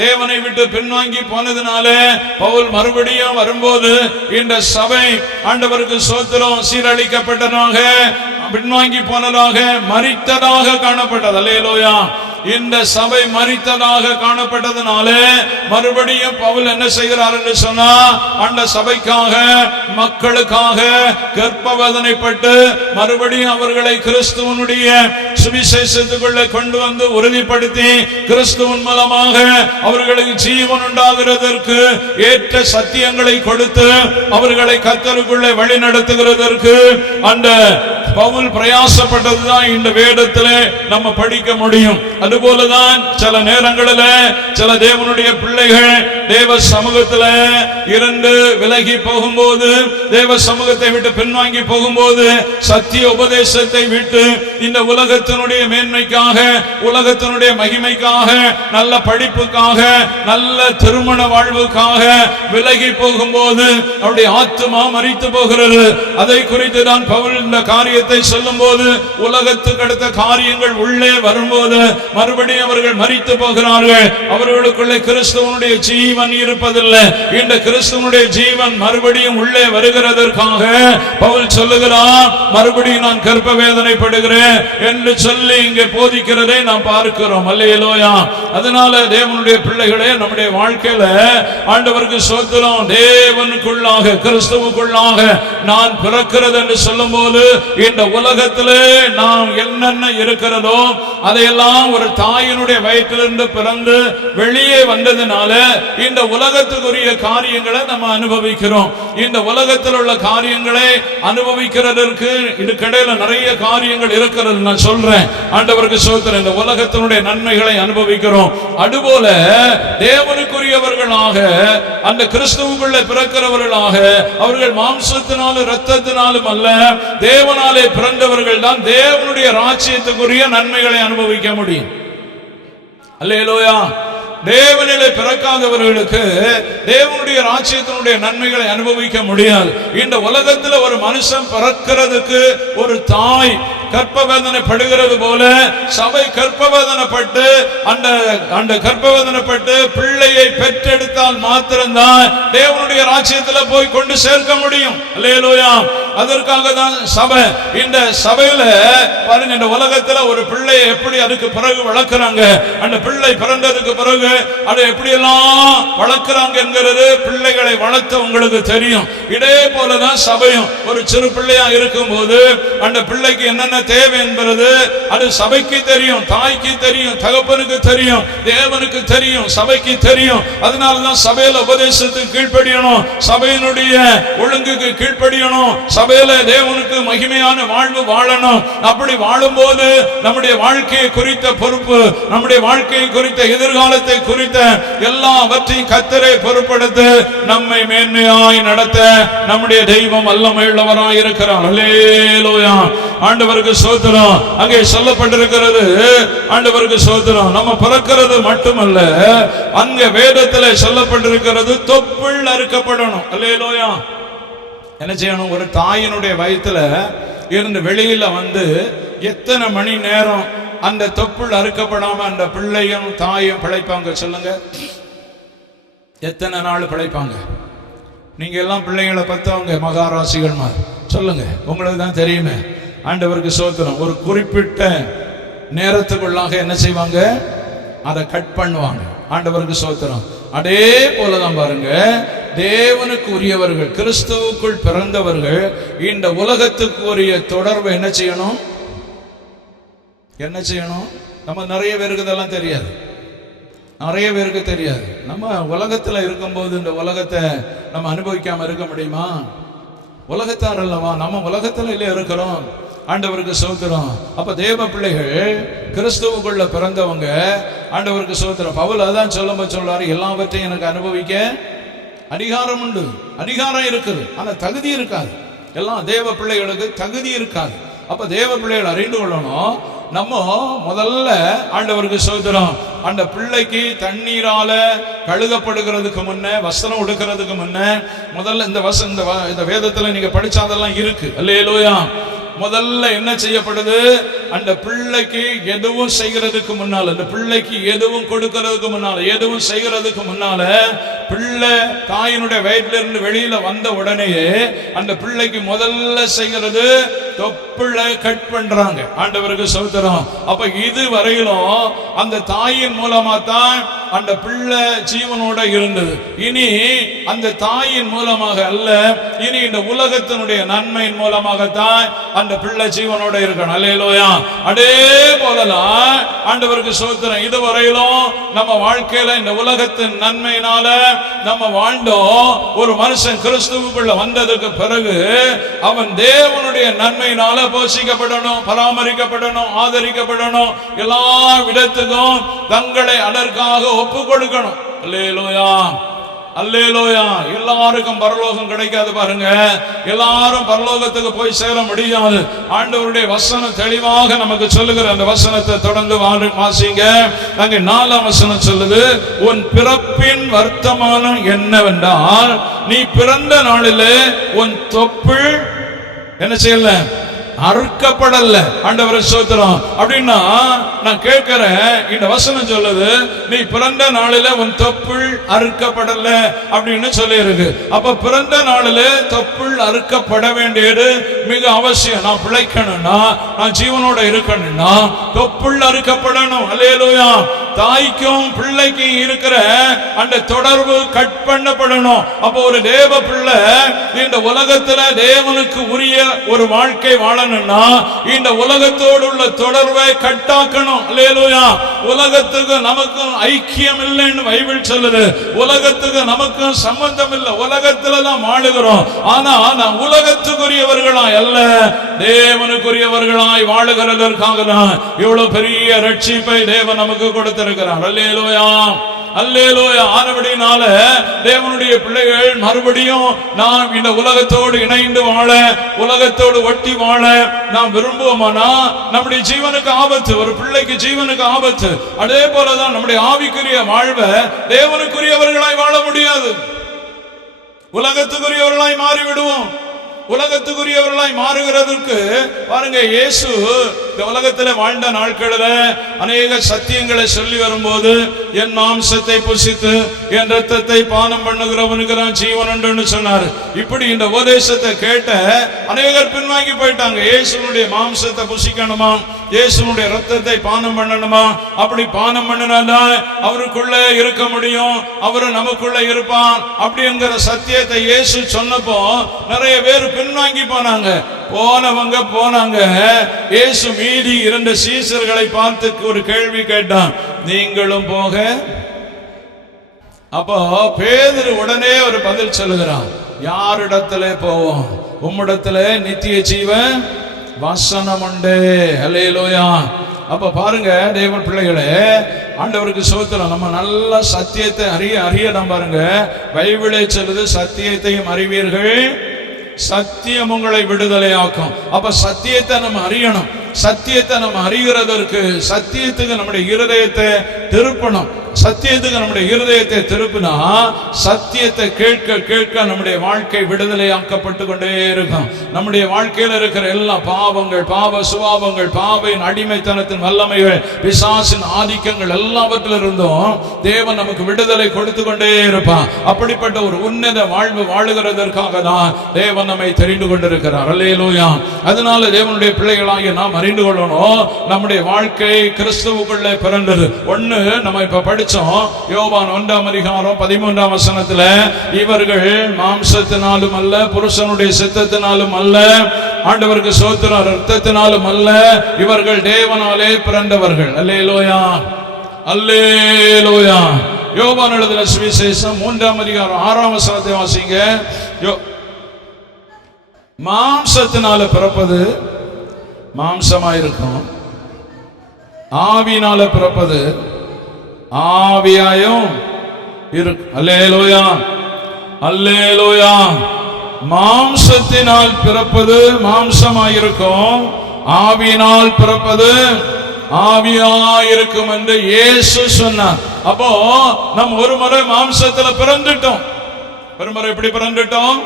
தேவனை விட்டு பின்வாங்கி போனதுனாலே பவுல் மறுபடியும் வரும்போது இந்த சபை ஆண்டவருக்கு ஸ்தோத்திரம் சீரழிக்கப்பட்டதாக பின்வாங்கி போனதாக மரித்ததாக காணப்பட்டது. அல்லேலூயா. இந்த சபை மரித்ததாக காணப்பட்டதனாலே மறுபடியும் பவுல் என்ன செய்கிறார் என்று சொன்னா அந்த சபைக்காக மக்களுக்காக கர்ப்பவேதனைப்பட்டு மறுபடியும் அவர்களை கிறிஸ்துவனுடைய சுவிசேஷத்துக்குள்ளே கொண்டு வந்து உறுதிப்படுத்தி கிறிஸ்துவின் மூலமாக அவர்களுக்கு ஜீவன் உண்டாகிறதற்கு ஏற்ற சத்தியங்களை கொடுத்து அவர்களை கர்த்தருக்குள்ளே வழி நடத்துகிறதற்கு அந்த பவுல் பிரயாசப்பட்டதுதான் இந்த வேதத்திலே நம்ம படிக்க முடியும். அதுபோலதான் சில நேரங்களில் சில தேவனுடைய பிள்ளைகள் தேவ சமூகத்தில் இருந்து விலகி போகும்போது தேவ சமூகத்தை விட்டு பின்வாங்கி போகும்போது சத்திய உபதேசத்தை விட்டு இந்த உலகத்தினுடைய மேன்மைக்காக உலகத்தினுடைய மகிமைக்காக நல்ல படிப்புக்காக நல்ல திருமண வாழ்வுக்காக விலகி போகும்போது அவருடைய ஆத்துமா மரித்து போகிறது. அதை குறித்து தான் பவுல் இந்த காரியம் காரியத்தை சொல்லும் போது, உலகத்துக்கு அடுத்த காரியங்கள் உள்ளே வரும்போது மறுபடியும் அவர்கள் மரித்து போகிறார்கள். அவர்களுக்குள்ளே கிறிஸ்துவனுடைய ஜீவன் இருப்பதில்லை. இந்த கிறிஸ்துவனுடைய ஜீவன் மறுபடியும் உள்ளே வருகிறதற்காக பவுல் சொல்லுகிறார், மறுபடியும் நான் கர்ப்ப வேதனைப்படுகிறேன் என்று சொல்லி இங்கே போதிக்கிறதை நாம் பார்க்கிறோம். அல்லேலூயா. அதனால தேவனுடைய பிள்ளைகளே, நம்முடைய வாழ்க்கையில ஆண்டவருக்கு ஸ்தோத்திரம், தேவனுக்குள்ளாக கிறிஸ்துவுக்குள்ளாக நான் பிறக்கிறது என்று சொல்லும் போது, இந்த உலகத்திலே நாம் என்னென்ன இருக்கிறதோ அதையெல்லாம் ஒரு தாயினுடைய வயிற்றிலிருந்து பிறந்து வெளியே வந்ததுனால இந்த உலகத்துக்குரிய காரியங்களை நம்ம அனுபவிக்கிறோம். இந்த உலகத்தில் உள்ள காரியங்களை அனுபவிக்கிறதற்கு இது கடையில நிறைய காரியங்கள் இருக்கிறது. நான் சொல்றேன், ஆண்டவருக்கு ஸ்தோத்திரம், இந்த உலகத்தினுடைய நன்மைகளை அனுபவிக்கிறோம். அதுபோல தேவனுக்குரியவர்களாக அந்த கிறிஸ்துவுக்குள்ள பிறக்கிறவர்களாக, அவர்கள் மாம்சத்தினாலும் இரத்தத்தினாலும் அல்ல, தேவனாலே பிறந்தவர்கள் தான் தேவனுடைய ராஜ்யத்துக்குரிய நன்மைகளை அனுபவிக்க முடியும். அல்லேலூயா. தேவனிலே பிறக்காதவர்களுக்கு தேவனுடைய ராஜ்யத்தினுடைய நன்மைகளை அனுபவிக்க முடியாது. இந்த உலகத்தில் ஒரு மனுஷன் பிறக்கிறதுக்கு ஒரு தாய் கர்ப்பவேதனை படுகிறது போல சபை கர்ப்பவேதனைப்பட்டு அந்த கர்ப்பவேதனைப்பட்டு பிள்ளையை பெற்றெடுத்தால் மாத்திரம்தான் தேவனுடைய ராஜ்யத்தில் போய் கொண்டு சேர்க்க முடியும். அல்லேலூயா. அதற்காக தான் சபை. இந்த சபையில பாருங்க, இந்த உலகத்துல ஒரு பிள்ளையை எப்படி அதுக்கு பிறகு வளர்க்கிறாங்க, அந்த பிள்ளை பிறந்ததுக்கு பிறகு அதை எப்படி எல்லாம் வளர்க்கிறாங்க என்கிறது பிள்ளைகளை வளர்த்த உங்களுக்கு தெரியும். இதே போலதான் சபையும் ஒரு சிறு பிள்ளையா இருக்கும் போது அந்த பிள்ளைக்கு என்னென்ன தேவை என்பது அது சபைக்கு தெரியும், தாய்க்கு தெரியும், தகப்பனுக்கு தெரியும், தேவனுக்கு தெரியும், சபைக்கு தெரியும். அதனாலதான் சபையில உபதேசத்துக்கு கீழ்ப்படியணும், சபையினுடைய ஒழுங்குக்கு கீழ்ப்படியணும், சபையில தேவனுக்கு மகிமையான வாழ்வு வாழணும். அப்படி வாழும் போது நம்முடைய வாழ்க்கையை குறித்த பொறுப்பு, நம்முடைய வாழ்க்கையை குறித்த எதிர்காலத்தை குறித்த எல்லாவற்றையும் கர்த்தரை பொறுப்படுத்த நம்மை மேன்மையாய் நடத்த நம்முடைய தெய்வம் வல்லமையுள்ளவராய் இருக்கிறார். அல்லேலூயா. ஆண்டவருக்கு ஸ்தோத்திரம். அங்கே சொல்லப்பட்டிருக்கிறது, ஆண்டவருக்கு ஸ்தோத்திரம், நம்ம பிறக்கிறது மட்டுமல்ல, அங்கே வேதத்தில் சொல்லப்பட்டிருக்கிறது தொப்புள் அறுக்கப்படணும். அல்லேலூயா. என்ன செய்யணும்? ஒரு தாயினுடைய வயிற்றுல இருந்து வெளியில வந்து எத்தனை மணி நேரம் அந்த தொப்புள் அறுக்கப்படாம அந்த பிள்ளையும் தாயும் பிழைப்பாங்க சொல்லுங்க? எத்தனை நாள் பிழைப்பாங்க? நீங்க எல்லாம் பிள்ளைகளை பத்தவங்க மகாராசிகள் மாதிரி சொல்லுங்க, உங்களுக்கு தான் தெரியுமே. ஆண்டவருக்கு ஸ்தோத்திரம். ஒரு குறிப்பிட்ட நேரத்துக்குள்ளாக என்ன செய்வாங்க? அதை கட் பண்ணுவாங்க. ஆண்டவருக்கு ஸ்தோத்திரம். அதே போலதான் பாருங்க, தேவனுக்கு உரியவர்கள், கிறிஸ்துவுக்குள் பிறந்தவர்கள் இந்த உலகத்துக்கு உரிய தொடர்பு என்ன செய்யணும்? என்ன செய்யணும்? நம்ம நிறைய பேருக்கு இதெல்லாம் தெரியாது, நிறைய பேருக்கு தெரியாது. நம்ம உலகத்துல இருக்கும்போது இந்த உலகத்தை நம்ம அனுபவிக்காம இருக்க முடியுமா? உலகத்தார் அல்லவா, நம்ம உலகத்துல இல்ல இருக்கிறோம். ஆண்டவருக்கு ஸ்தோத்திரம். அப்ப தேவ பிள்ளைகள் கிறிஸ்துவுக்குள்ள பிறந்தவங்க, ஆண்டவருக்கு ஸ்தோத்திரம். பவுல் அதான் சொல்றாரு, எல்லாவற்றையும் எனக்கு அனுபவிக்க அதிகாரம் உண்டு. அதிகாரம் இருக்குது, ஆனா தகுதி இருக்காது. எல்லாம் தேவ பிள்ளைகளுக்கு தகுதி இருக்காது. அப்ப தேவ பிள்ளைகள் அறிந்து கொள்ளணும், நம்ம முதல்ல ஆண்டவருக்கு ஸ்தோத்திரம், அந்த பிள்ளைக்கு தண்ணீரால கழுகப்படுகிறதுக்கு முன்ன, வஸ்திரம் உடுக்கிறதுக்கு முன்ன, முதல்ல இந்த வேதத்துல நீங்க படிச்சாதெல்லாம் இருக்கு. அல்லேலூயா. முதல்ல என்ன செய்யப்படுது? அந்த பிள்ளைக்கு எதுவும் செய்கிறதுக்கு முன்னால, அந்த பிள்ளைக்கு எதுவும் கொடுக்கிறதுக்கு முன்னால, எதுவும் செய்கிறதுக்கு முன்னால, பிள்ளை தாயினுடைய வயிற்றிலிருந்து வெளியில வந்த உடனேயே அந்த பிள்ளைக்கு முதல்ல செய்கிறது தொப்புளை கட் பண்றாங்க. ஆண்டவருக்கு ஸ்தோத்திரம். அப்ப இது வரையிலும் அந்த தாயின் மூலமா தான் அந்த பிள்ளை ஜீவனோட இருந்தது. இனி அந்த தாயின் மூலமாக அல்ல, இனி இந்த உலகத்தினுடைய நன்மையின் மூலமாகத்தான் அந்த பிள்ளை ஜீவனோட இருக்கணும். அல்லேலூயா. அதே போலதான் ஆண்டவருக்கு ஸ்தோத்திரம். இதுவரையிலும் நம்ம வாழ்க்கையில இந்த உலகத்தின் நன்மையினால நம்ம வாழ்ந்தோம். ஒரு மனுஷன் கிறிஸ்துவுக்குள்ள வந்ததுக்கு பிறகு அவன் தேவனுடைய நன்மையினால போஷிக்கப்படணும், பராமரிக்கப்படணும், ஆதரிக்கப்படணும், எல்லா விதத்துக்கும் தங்களை அதற்காக ஒப்பு கொடுக்கணும். அல்லேலூயா, அல்லேலூயா. எல்லாருக்கும் பரலோகம் கிடைக்காது பாருங்க, எல்லாரும் பரலோகத்துக்கு போய் சேர முடியாது. ஆண்டவருடைய வசனம் தெளிவாக நமக்கு சொல்லுகிற அந்த வசனத்தை தொடர்ந்து வாசிங்க. அங்கே 4ஆம் வசனம் சொல்லுது, உன் பிறப்பின் வர்த்தமானம் என்னவென்றால், நீ பிறந்த நாளிலே உன் தொப்புள் என்ன செய்யல? அறுக்கப்படல. ஆண்டவரே ஸ்தோத்திரம். அப்படின்னா நான் கேட்கிறேன், இந்த வசனம் சொல்லுது நீ பிறந்த நாளில உன் தொப்புள் அறுக்கப்படல அப்படின்னு சொல்லி இருக்கு. அப்ப பிறந்த நாளில தொப்புள் அறுக்கப்பட வேண்டியது மிக அவசியம். நான் பிழைக்கணும்னா, நான் ஜீவனோட இருக்கணும்னா தொப்புள் அறுக்கப்படணும். அல்லேலூயா. தாய்க்கும் பிள்ளைக்கும் இருக்கிற அந்த தொடர்பு கட் பண்ணப்படணும். அப்போ ஒரு தேவ பிள்ளை இந்த உலகத்துல தேவனுக்கு உரிய ஒரு வாழ்க்கை வாழணும்னா இந்த உலகத்தோடு உள்ள தொடர்பை கட்டாக்கணும். அல்லேலூயா. உலகத்துக்கு நமக்கும் ஐக்கியம் இல்லைன்னு பைபிள் சொல்லுது. உலகத்துக்கு நமக்கும் சம்பந்தம் இல்லை. உலகத்துல தான் வாழுகிறோம். ஆனா நான் உலகத்துக்குரியவர்களாய் அல்ல, தேவனுக்குரியவர்களாய் வாழுகிறதற்காக தான் இவ்வளவு பெரிய ரட்சிப்பை தேவன் நமக்கு கொடுத்திருக்கிறார். அல்லேலூயா, அல்லேலூயா. ஆனபடினால தேவனுடைய பிள்ளைகள் மறுபடியும் நாம் இந்த உலகத்தோடு இணைந்து வாழ, உலகத்தோடு ஒட்டி வாழ நாம் விரும்புவோமானா நம்முடைய ஜீவனுக்கு ஆபத்து. ஒரு பிள்ளைக்கு ஜீவனுக்கு ஆபத்து. அதே போலதான் நம்முடைய ஆவிக்குரிய வாழ்வை தேவனுக்குரியவர்களாய் வாழ முடியாது. உலகத்துக்குரியவர்களாய் மாறிவிடுவோம். உலகத்துக்குரியவர்களாய் மாறுகிறதற்கு பாருங்க, இயேசு இந்த உலகத்தில் வாழ்ந்த நாட்களில் அநேக சத்தியங்களை சொல்லி வரும்போது, என் மாம்சத்தை புசித்து என் ரத்தத்தை பானம் பண்ணுகிறவனுக்கு தான் ஜீவன் உண்டு சொன்னார். இப்படி இந்த உபதேசத்தை கேட்ட அநேகர் பின்வாங்கி போயிட்டாங்க. இயேசுனுடைய மாம்சத்தை புசிக்கணுமா, இயேசுனுடைய ரத்தத்தை பானம் பண்ணணுமா, அப்படி பானம் பண்ணினால்தான் அவருக்குள்ள இருக்க முடியும், அவரு நமக்குள்ள இருப்பான் அப்படிங்கிற சத்தியத்தை இயேசு சொன்னப்போ நிறைய பேர் பின்வாங்கி போனாங்க. போனவங்க போனாங்க. இயேசு மீதி 2 சீசர்களை பார்த்து ஒரு கேள்வி கேட்டான், நீங்களும் போக? அப்போ பேதுரு உடனே ஒரு பதில் சொல்லுகிறான், யாரிடத்துல போவோம்? உம்மிடத்துல நித்திய ஜீவன் வசனம் உண்டு. அல்லேலூயா. அப்ப பாருங்க தேவன் பிள்ளைகளே, ஆண்டவருக்கு ஸ்தோத்திரம். நம்ம நல்ல சத்தியத்தை அறியணும். பாருங்க பைபிளே சொல்லுது, சத்தியத்தையும் அறிவீர்கள், சத்தியம் உங்களை விடுதலையாக்கும். அப்ப சத்தியத்தை நம்ம அறியணும். சத்தியத்தை நம்ம அறிகிறதற்கு சத்தியத்துக்கு நம்முடைய இருதயத்தை திருப்பணும். சத்தியத்துக்கு நம்முடைய இருதயத்தை திருப்பினா சத்தியத்தை கேட்க கேட்க நம்முடைய வாழ்க்கை விடுதலையாக்கப்பட்டு கொண்டே இருக்கும். நம்முடைய வாழ்க்கையில் இருக்கிற எல்லா பாவங்கள், பாவ சுபாவங்கள், பாவையின் அடிமைத்தனத்தின் வல்லமைகள், பிசாசின் ஆதிக்கங்கள் எல்லாவற்றிலிருந்தும் தேவன் நமக்கு விடுதலை கொடுத்து கொண்டே இருப்பான். அப்படிப்பட்ட ஒரு உன்னத வாழ்வு வாழுகிறதற்காக தான் தேவன் நம்மை தெரிந்து கொண்டிருக்கிறார். அல்லேலூயா. அதனால தேவனுடைய பிள்ளைகளாகிய நாம் அறிந்து கொள்ளணும், நம்முடைய வாழ்க்கை கிறிஸ்துவுக்குள்ளே பிறந்தது. ஒண்ணு நம்ம இப்ப படிச்சோம், யோவான் 1ஆம் அதிகாரம் 13ஆம் வசனத்துல, இவர்கள் மாம்சத்தினாலும் அல்ல, புருஷனுடைய சித்தத்தினாலும் அல்ல, ஆண்டவருக்கு ஸ்தோத்திரம், இரத்தத்தினாலும் அல்ல, இவர்கள் தேவனாலே பிறந்தவர்கள். அல்லேலூயா, அல்லேலூயா. யோவான் எழுதின சுவிசேஷம் 3ஆம் அதிகாரம் 6ஆம் வசனத்தை வாசிங்க. மாம்சத்தினால பிறப்பது மாம்சமாயிருக்கும், ஆவியினால பிறப்பது ஆவியாயும் இருக்கும். அல்லேலூயா, அல்லேலூயா. மாம்சத்தினால் பிறப்பது மாம்சமாயிருக்கும், ஆவியினால் பிறப்பது ஆவியாயிருக்கும் என்று இயேசு சொன்னார். அப்போ நம்ம ஒரு முறை மாம்சத்துல பிறந்துட்டோம். ஒரு முறை எப்படி பிறந்துட்டோம்?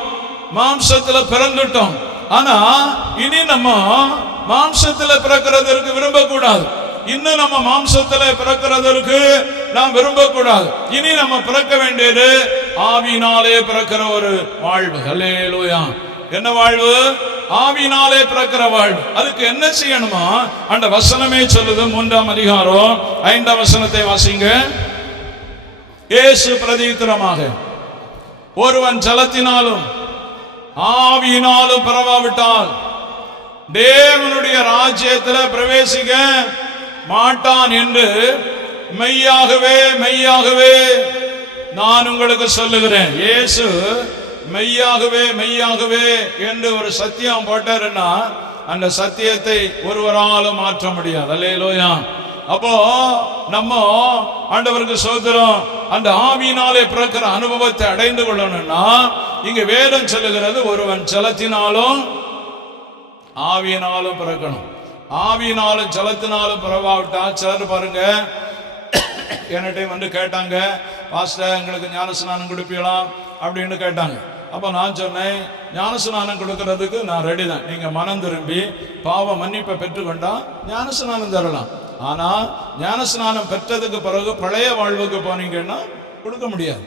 மாம்சத்துல பிறந்துட்டோம். ஆனா இனி நம்ம மாம்சத்துல பிறக்கிறதற்கு விரும்பக்கூடாது. இன்னும் நம்ம மாம்சத்துல பிறக்கிறதற்கு நாம் விரும்பக்கூடாது. இனி நம்ம பிறக்க வேண்டியது ஆவியினாலே பிறக்கிற ஒரு வாழ்வு. அல்லேலூயா. என்ன வாழ்வு? ஆவியினாலே பிறக்கிற வாழ்வு. அதுக்கு என்ன செய்யணுமா? அந்த வசனமே சொல்லுது. 3ஆம் அதிகாரம் 5ஆம் வசனத்தை வாசிங்க. இயேசு பிரதியுத்தரமாக, ஒருவன் ஜலத்தினாலும் ஆவியினாலும் பிறவாவிட்டால் தேவனுடைய ராஜ்யத்தில் பிரவேசிக்க மாட்டான் என்று மெய்யாகவே மெய்யாகவே நான் உங்களுக்கு சொல்லுகிறேன். இயேசு மெய்யாகவே மெய்யாகவே என்று ஒரு சத்தியம் போட்டாருன்னா அந்த சத்தியத்தை ஒருவராலும் மாற்ற முடியாது. அல்லேலூயா. அப்போ நம்ம ஆண்டவருக்கு ஸ்தோத்திரம், அந்த ஆவியினாலே பிறக்கிற அனுபவத்தை அடைந்து கொள்ளணும்னா இங்க வேதம் சொல்லுகிறது, ஒருவன் ஜலத்தினாலும் ஆவியினாலும் பிறக்கணும். ஆவியினாலும் ஜலத்தினாலும் பிறவாவிட்டா, சிலர் பாருங்க என்கிட்ட வந்து கேட்டாங்க, பாஸ்டர் எங்களுக்கு ஞானஸ்நானம் கொடுப்பீங்களா அப்படின்னு கேட்டாங்க. அப்போ நான் சொன்னேன், ஞானஸ்நானம் கொடுக்கறதுக்கு நான் ரெடி தான். நீங்கள் மனம் திரும்பி பாவ மன்னிப்பை பெற்றுக்கொண்டா ஞானஸ்நானம் தரலாம். ஆனால் ஞானஸ்நானம் பெற்றதுக்கு பிறகு பழைய வாழ்வுக்கு போனீங்கன்னா கொடுக்க முடியாது.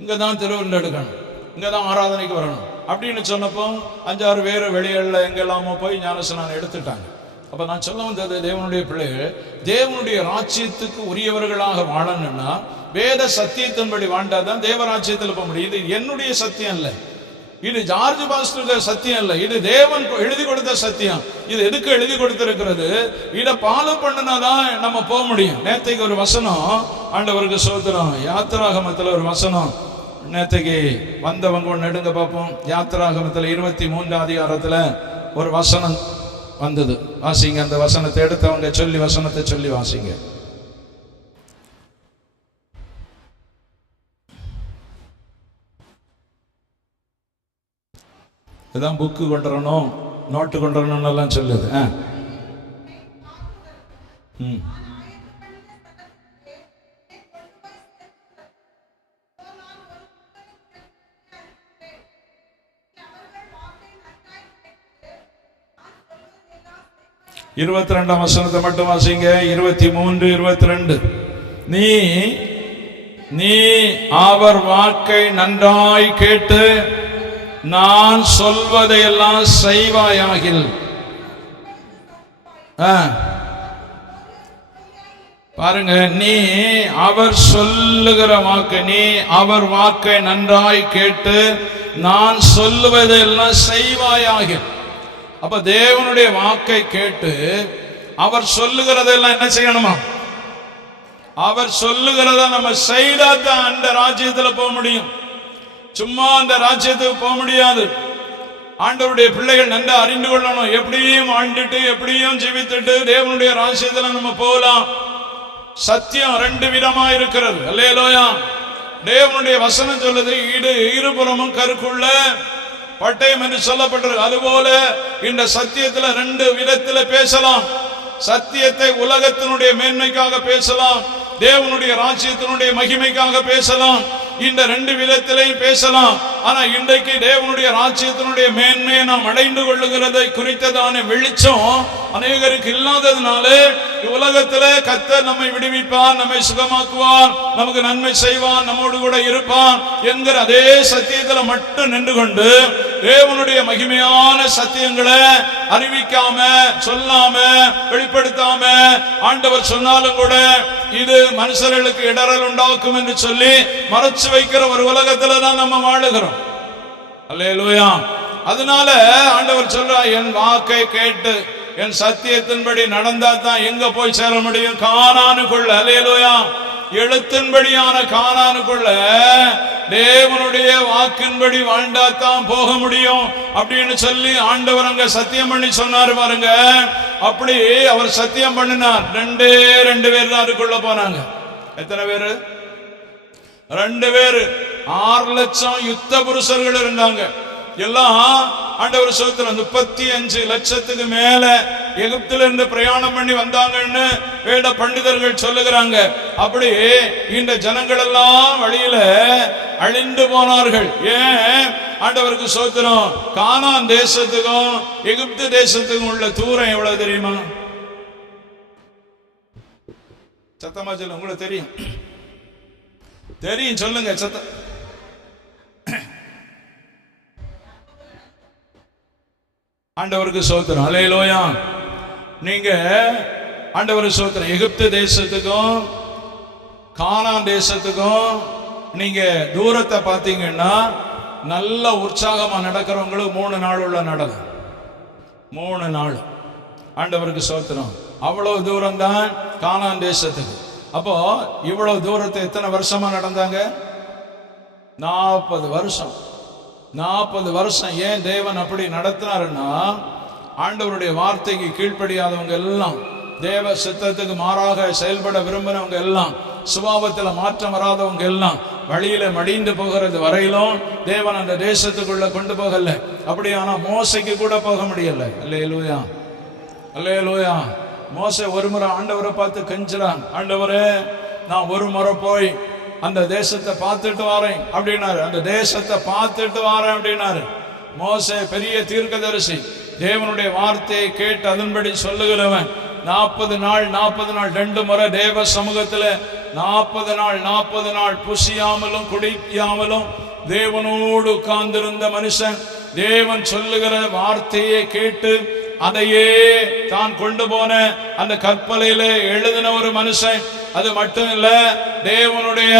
இங்கே தான் திருவிழா எடுக்கணும், இங்கே தான் ஆராதனைக்கு வரணும் அப்படின்னு சொன்னப்போ 5-6 பேர் வெளிகளில் எங்கெல்லாமோ போய் ஞானஸ்நானம் எடுத்துட்டாங்க. அப்போ நான் சொல்ல வந்தது, தேவனுடைய பிள்ளைகள் தேவனுடைய ராஜ்யத்துக்கு உரியவர்களாக வாழணும்னா வேத சத்தியத்தின்படி வாழ்ந்தாதான் தேவராஜ்யத்தில் போக முடியும். இது என்னுடைய சத்தியம் இல்லை, இது ஜார்ஜ் பாஸ்டர் சத்தியம் இல்லை, இது தேவன் எழுதி கொடுத்த சத்தியம். இது எதுக்கு எழுதி கொடுத்திருக்கிறது? இதை ஃபாலோ பண்ணினாதான் நம்ம போக முடியும். நேற்றைக்கு ஒரு வசனம், ஆண்டவருக்கு ஸ்தோத்திரம், யாத்திராகமத்தில் ஒரு வசனம் நேற்றைக்கு வந்தவங்க ஒன்று எடுங்க பார்ப்போம். யாத்திராகமத்தில் 23 அதிகாரத்தில் ஒரு வசனம் வந்தது. வாசிங்க, அந்த வசனத்தை எடுத்தவங்க சொல்லி வசனத்தை சொல்லி வாசிங்க. இதுதான் புக்கு கொண்டு வரணும், நோட்டு கொண்டு வரணும் எல்லாம் சொல்லுது. இருபத்தி 22 வசனத்தை மட்டும் வாசிங்க. 23, 22. நீ அவர் வாக்கை நன்றாய் கேட்டு நான் சொல்வதையெல்லாம் செய்வாயாகில். பாருங்க, நீ அவர் சொல்லுகிற வாக்கு, நீ அவர் வாக்கை நன்றாய் கேட்டு நான் சொல்லுவதெல்லாம் செய்வாயாகில். அப்ப தேவனுடைய வாக்கை கேட்டு அவர் சொல்லுகிறதெல்லாம் என்ன செய்யணுமா? அவர் சொல்லுகிறத நம்ம செய்தா தான் அந்த ராஜ்யத்துல போக முடியும். சும்மா அந்த ராஜ்யத்துக்கு போக முடியாது. ஆண்டவருடைய பிள்ளைகள் நன்றாக அறிந்து கொள்ளணும். எப்படியும் ஆண்டுட்டு எப்படியும் ஜீவித்துட்டு தேவனுடைய ராஜ்யத்துல நம்ம போகலாம். சத்தியம் 2 விதமா இருக்கிறது. அல்லேலூயா. தேவனுடைய வசனம் சொல்லுது, இருபுறமும் கருக்குள்ள பட்டயம் என்று சொல்லப்பட்டிருக்கு. அதுபோல இந்த சத்தியத்துல 2 விதத்துல பேசலாம். சத்தியத்தை உலகத்தினுடைய மேன்மைக்காக பேசலாம், தேவனுடைய ராஜ்யத்தினுடைய மகிமைக்காக பேசலாம். இந்த 2 விதத்திலையும் பேசலாம். ஆனா இன்றைக்கு தேவனுடைய ராஜ்யத்தினுடைய மேன்மையை நாம் அடைந்து கொள்ளுகிறதை குறித்ததான வெளிச்சம் அநேகருக்கு இல்லாததுனால உலகத்துல கர்த்தர் நம்மை விடுவிப்பார், நம்மை சுகமாக்குவார், நமக்கு நன்மை செய்வார், நம்மோடு கூட இருப்பார் என்கிற அதே சத்தியத்துல மட்டும் நின்று கொண்டு தேவனுடைய மகிமையான சத்தியங்களை அறிவிக்காம, சொல்லாம, வெளிப்படுத்தாம, ஆண்டவர் சொன்னாலும் கூட இது மனுஷர்களுக்கு இடரல் உண்டாக்கும் என்று சொல்லி மறைச்சு வைக்கிற ஒரு உலகத்துல தான் நம்ம வாழுகிறோம். அல்லேலூயா. அதனால ஆண்டவர் சொல்றார், என் வாக்கை கேட்டு என் சத்தியத்தின்படி நடந்தா தான் எங்க போய் சேர முடியும்? கானானுக்குள்ள. அல்லேலூயா. எழுத்தின்படியான கானானுக்குள்ள தேவனுடைய வாக்கின்படி வாழ்ந்தாத்தான் போக முடியும் அப்படின்னு சொல்லி ஆண்டவர் அங்க சத்தியம் பண்ணி சொன்னாரு. பாருங்க, அப்படி அவர் சத்தியம் பண்ணினார். 2 பேர் தான் அதுக்குள்ள போனாங்க. எத்தனை பேரு? 2 பேரு. 6 லட்சம் யுத்த புருஷர்கள் இருந்தாங்க. எல்லாம் ஆண்டவர் ஸ்தோத்திரம் 35 லட்சத்துக்கு மேல எகிப்தில இருந்து பிரயாணம் பண்ணி வந்தாங்கன்னு வேத பண்டிதர்கள் சொல்லுகிறாங்க. அப்படி இந்த ஜனங்கள் எல்லாம் வழியில அழிந்து போனார்கள். ஏன்? ஆண்டவருக்கு ஸ்தோத்திரம். கானான் தேசத்துக்கும் எகிப்து தேசத்துக்கும் உள்ள தூரம் எவ்வளவு தெரியுமா? சத்தமா சொல்ல, உங்களுக்கு தெரியும்? தெரியும், சொல்லுங்க சத்த. ஆண்டவருக்கு ஸ்தோத்திரம். அல்லேலூயா. நீங்க ஆண்டவருக்கு ஸ்தோத்திரம். எகிப்து தேசத்துக்கும் கானான் தேசத்துக்கும் நீங்க தூரத்தை பார்த்தீங்கன்னா நல்ல உற்சாகமா நடக்கிறவங்களுக்கு 3 நாள் உள்ள நடக்கும். 3 நாள். ஆண்டவருக்கு ஸ்தோத்திரம். அவ்வளவு தூரம் தான் கானான் தேசத்துக்கு. அப்போ இவ்வளவு தூரத்தை எத்தனை வருஷமா நடந்தாங்க? 40 வருஷம். 40 வருஷம். ஏன் தேவன் அப்படி நடத்தினாருன்னா, ஆண்டவருடைய வார்த்தைக்கு கீழ்ப்படியாதவங்க எல்லாம், தேவ சித்தத்துக்கு மாறாக செயல்பட விரும்பினவங்க எல்லாம், சுபாவத்தில் மாற்றம் வராதவங்க எல்லாம் வழியில மடிந்து போகிறது வரையிலும் தேவன் அந்த தேசத்துக்குள்ள கொண்டு போகல. அப்படியானா மோசைக்கு கூட போக முடியல. அல்லேலூயா, அல்லேலூயா. மோசே ஒரு முறை ஆண்டவரை பார்த்து கெஞ்சுறான், ஆண்டவரே நான் ஒரு முறை போய் அந்த தேசத்தை பார்த்துட்டு வரேன் அப்படின்னாரு. அந்த தேசத்தை பார்த்துட்டு வரேன் அப்படின்னாரு. மோசே பெரிய தீர்க்கதரிசி, தேவனுடைய வார்த்தையை கேட்டு அதன்படி சொல்லுகிறவன். 40 நாள் 2 முறை தேவ சமூகத்துல 40 நாள் புசியாமலும் குடியாமலும் தேவனோடு உட்கார்ந்திருந்த மனுஷன், தேவன் சொல்லுகிற வார்த்தையை கேட்டு அதையே தான் கொண்டு போன அந்த கற்பலையில எழுதின ஒரு மனுஷன். அது மட்டும் இல்ல, தேவனுடைய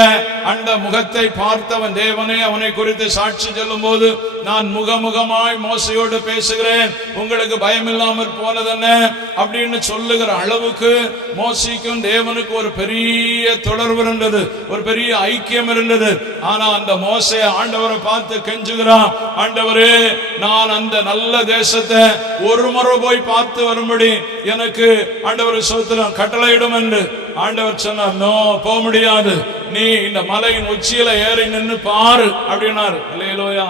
அந்த முகத்தை பார்த்தவன். தேவனே அவனை குறித்து சாட்சி சொல்லும் போது, நான் முகமுகமாய் மோசையோடு பேசுகிறேன், உங்களுக்கு பயம் இல்லாமற் போனதென்ன அப்படின்னு சொல்லுகிற அளவுக்கு மோசைக்கும் தேவனுக்கு ஒரு பெரிய தொடர்பு இருந்தது, ஒரு பெரிய ஐக்கியம் இருந்தது. ஆனா அந்த மோசை ஆண்டவரை பார்த்து கெஞ்சுகிறான், ஆண்டவரே நான் அந்த நல்ல தேசத்தை ஒரு முறை போய் பார்த்து வரும்படி எனக்கு ஆண்டவர் சோத்திரம் கட்டளையிடும் என்று. ஆண்டவர் சொன்னார், நோ, போக முடியாது, நீ இந்த மலையின் உச்சியில ஏறி நின்று பாரு அப்படின்னாரு. அல்லேலூயா.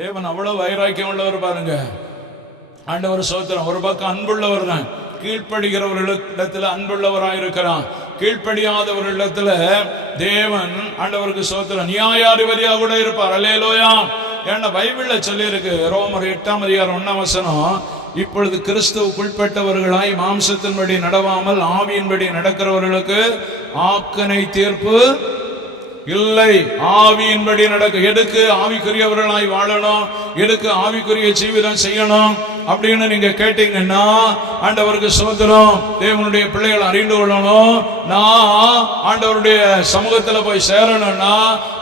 தேவன் அவ்வளவு வைராக்கியம் உள்ளவர் பாருங்க. ஆண்டவர் சோத்திரம். ஒரு பக்கம் அன்புள்ளவர் தான், கீழ்ப்படுகிறவர்களிடத்துல அன்புள்ளவராயிருக்கிறான். கீழ்ப்படியாதவர்களிடத்துல தேவன் ஆண்டவருக்கு சோத்திரம் நியாயாதிபதியாக கூட இருப்பார். அல்லேலூயா. ஏன்னா பைபிள்ல சொல்லி இருக்கு, ரோமர் 8ஆம் அதிகாரம் 1ஆம் வசனம், இப்பொழுது கிறிஸ்துவுக்குட்பட்டவர்களாய் மாம்சத்தின்படி நடவாமல் ஆவியின்படி நடக்கிறவர்களுக்கு ஆக்கனை தீர்ப்பு இல்லை. ஆவியின்படி நடக்க, எதுக்கு ஆவிக்குரியவர்களாய் வாழணும், எதுக்கு ஆவிக்குரிய ஜீவிதம் செய்யணும் அப்படின்னு நீங்க கேட்டீங்கன்னா, ஆண்டவருக்கு சோத்திரம், தேவனுடைய பிள்ளைகள் அறிந்து கொள்ளணும். நான் ஆண்டவருடைய சமூகத்துல போய் சேரணும்னா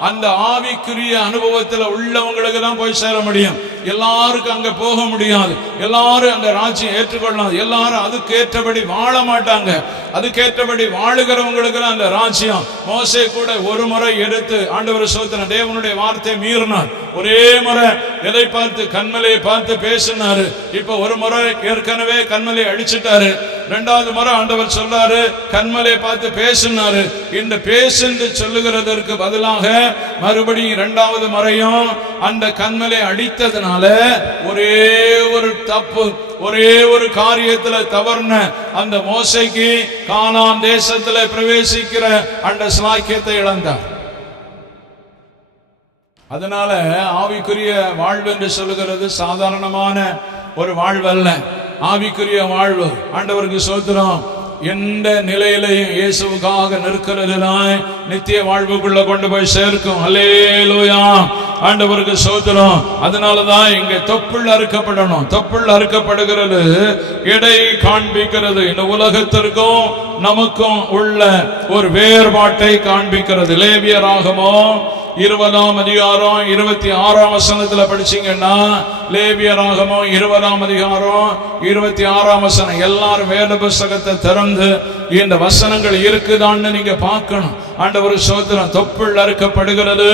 அந்த ஆவிக்குரிய அனுபவத்துல உள்ளவங்களுக்கு தான் போய் சேர முடியும். எல்லாருக்கும் அங்க போக முடியாது, எல்லாரும் அந்த ராஜ்யம் ஏற்றுக்கொள்ளலாம், எல்லாரும் அதுக்கேற்றபடி வாழ மாட்டாங்க. அதுக்கேற்றபடி வாழுகிறவங்களுக்கு தான் அந்த ராஜ்யம். மோசே கூட ஒரு முறை எடுத்து ஆண்டவர் சோத்திரம் தேவனுடைய வார்த்தையை மீறினார். ஒரே முறை எதை பார்த்து, கண்மலையை பார்த்து பேசினாரு. இப்ப ஒரு முறை ஏற்கனவே கண்மலை அடிச்சுட்டாரு. 2வது முறை ஆண்டவர் சொல்றாரு, கண்மலையை பார்த்து பேசினாரு. இந்த பேசென்று சொல்லுகிறதற்கு பதிலாக மறுபடியும் 2வது முறையும் அந்த கண்மலை அடித்ததுனால ஒரே ஒரு தப்பு, ஒரே ஒரு காரியத்துல தவறுன அந்த மோசைக்கு கானான் தேசத்துல பிரவேசிக்கிற அந்த ஸ்லாக்கியத்தை இழந்தார். அதனால ஆவிக்குரிய வாழ்வு என்று சொல்லுகிறது சாதாரணமான ஒரு வாழ்வு அல்ல, ஆவிக்குரிய வாழ்வு. ஆண்டவருக்கு சோத்திரம். எந்த நிலையிலையும் இயேசுவுக்காக நிற்கிறதுனாய் நித்திய வாழ்வுக்குள்ள கொண்டு போய் சேர்க்கும். அல்லேலூயா. ஆண்டவருக்கு சோத்திரம். அதனாலதான் இங்க தொப்புள் அறுக்கப்படணும். தொப்புள் அறுக்கப்படுகிறது எடை காண்பிக்கிறது. இந்த உலகத்திற்கும் நமக்கும் உள்ள ஒரு வேறுபாட்டை காண்பிக்கிறது. லேவியராகமம் 20ஆம் அதிகாரம் 26ஆம் வசனத்துல படிச்சீங்கன்னா, லேவியராகமம் 20ஆம் அதிகாரம் 26ஆம் வசனம். எல்லாரும் வேத புஸ்தகத்தை திறந்து இந்த வசனங்கள் இருக்குதான்னு நீங்க பார்க்கணும். ஆண்டவர் சோத்திரம். தொப்புள் அறுக்கப்படுகிறது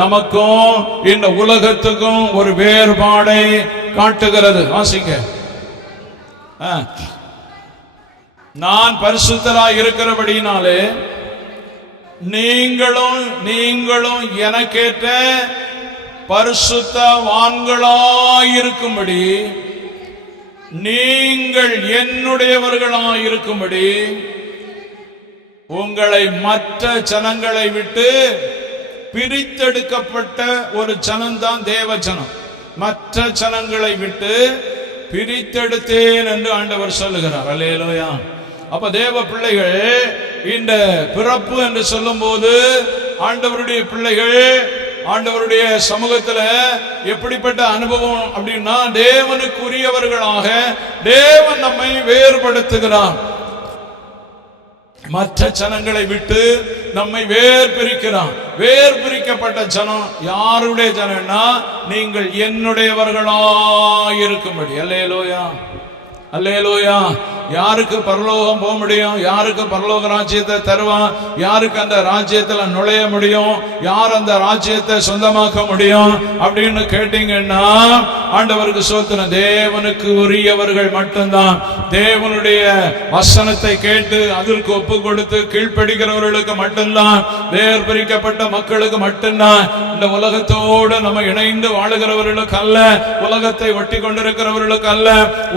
நமக்கும் இந்த உலகத்துக்கும் ஒரு வேறுபாடை காட்டுகிறது. வாசிங்க. நான் பரிசுத்தராய் இருக்கிறபடினாலே நீங்களும் எனக்கேற்ற பரிசுத்தவான்களாயிருக்கும்படி, நீங்கள் என்னுடையவர்களாயிருக்கும்படி உங்களை மற்ற ஜனங்களை விட்டு பிரித்தெடுக்கப்பட்ட ஒரு ஜனம்தான் தேவ ஜனம். மற்ற ஜனங்களை விட்டு பிரித்தெடுத்தேன் என்று ஆண்டவர் சொல்லுகிறார். அல்லேலூயா. அப்ப தேவ பிள்ளைகள் இந்த பிறப்பு என்று சொல்லும் போது ஆண்டவருடைய பிள்ளைகள் ஆண்டவருடைய சமூகத்துல எப்படிப்பட்ட அனுபவம் அப்படின்னா, தேவனுக்குரியவர்களாக தேவன் நம்மை வேறுபடுத்துகிறார். மற்ற ஜனங்களை விட்டு நம்மை வேர் பிரிக்கிறான். வேர் பிரிக்கப்பட்ட ஜனம் யாருடைய ஜனம்னா, நீங்கள் என்னுடையவர்களாயிருக்கும்படி. அல்லேலூயா. அல்லேலூயா. யாருக்கு பரலோகம் போக முடியும், யாருக்கு பரலோக ராஜ்யத்தை தருவான், யாருக்கு அந்த ராஜ்யத்துல நுழைய முடியும், யார் அந்த ராஜ்யத்தை சொந்தமாக்க முடியும் அப்படின்னு கேட்டீங்கன்னா, ஆண்டவருக்கு சோத்திரம், தேவனுக்கு உரியவர்கள் மட்டும்தான். தேவனுடைய வசனத்தை கேட்டு அதற்கு ஒப்பு கொடுத்து கீழ்ப்படுகிறவர்களுக்கு மட்டும்தான், வேர் பிரிக்கப்பட்ட மக்களுக்கு மட்டும்தான். இந்த உலகத்தோடு நம்ம இணைந்து வாழுகிறவர்களுக்கு அல்ல, உலகத்தை ஒட்டி கொண்டிருக்கிறவர்களுக்கு அல்ல.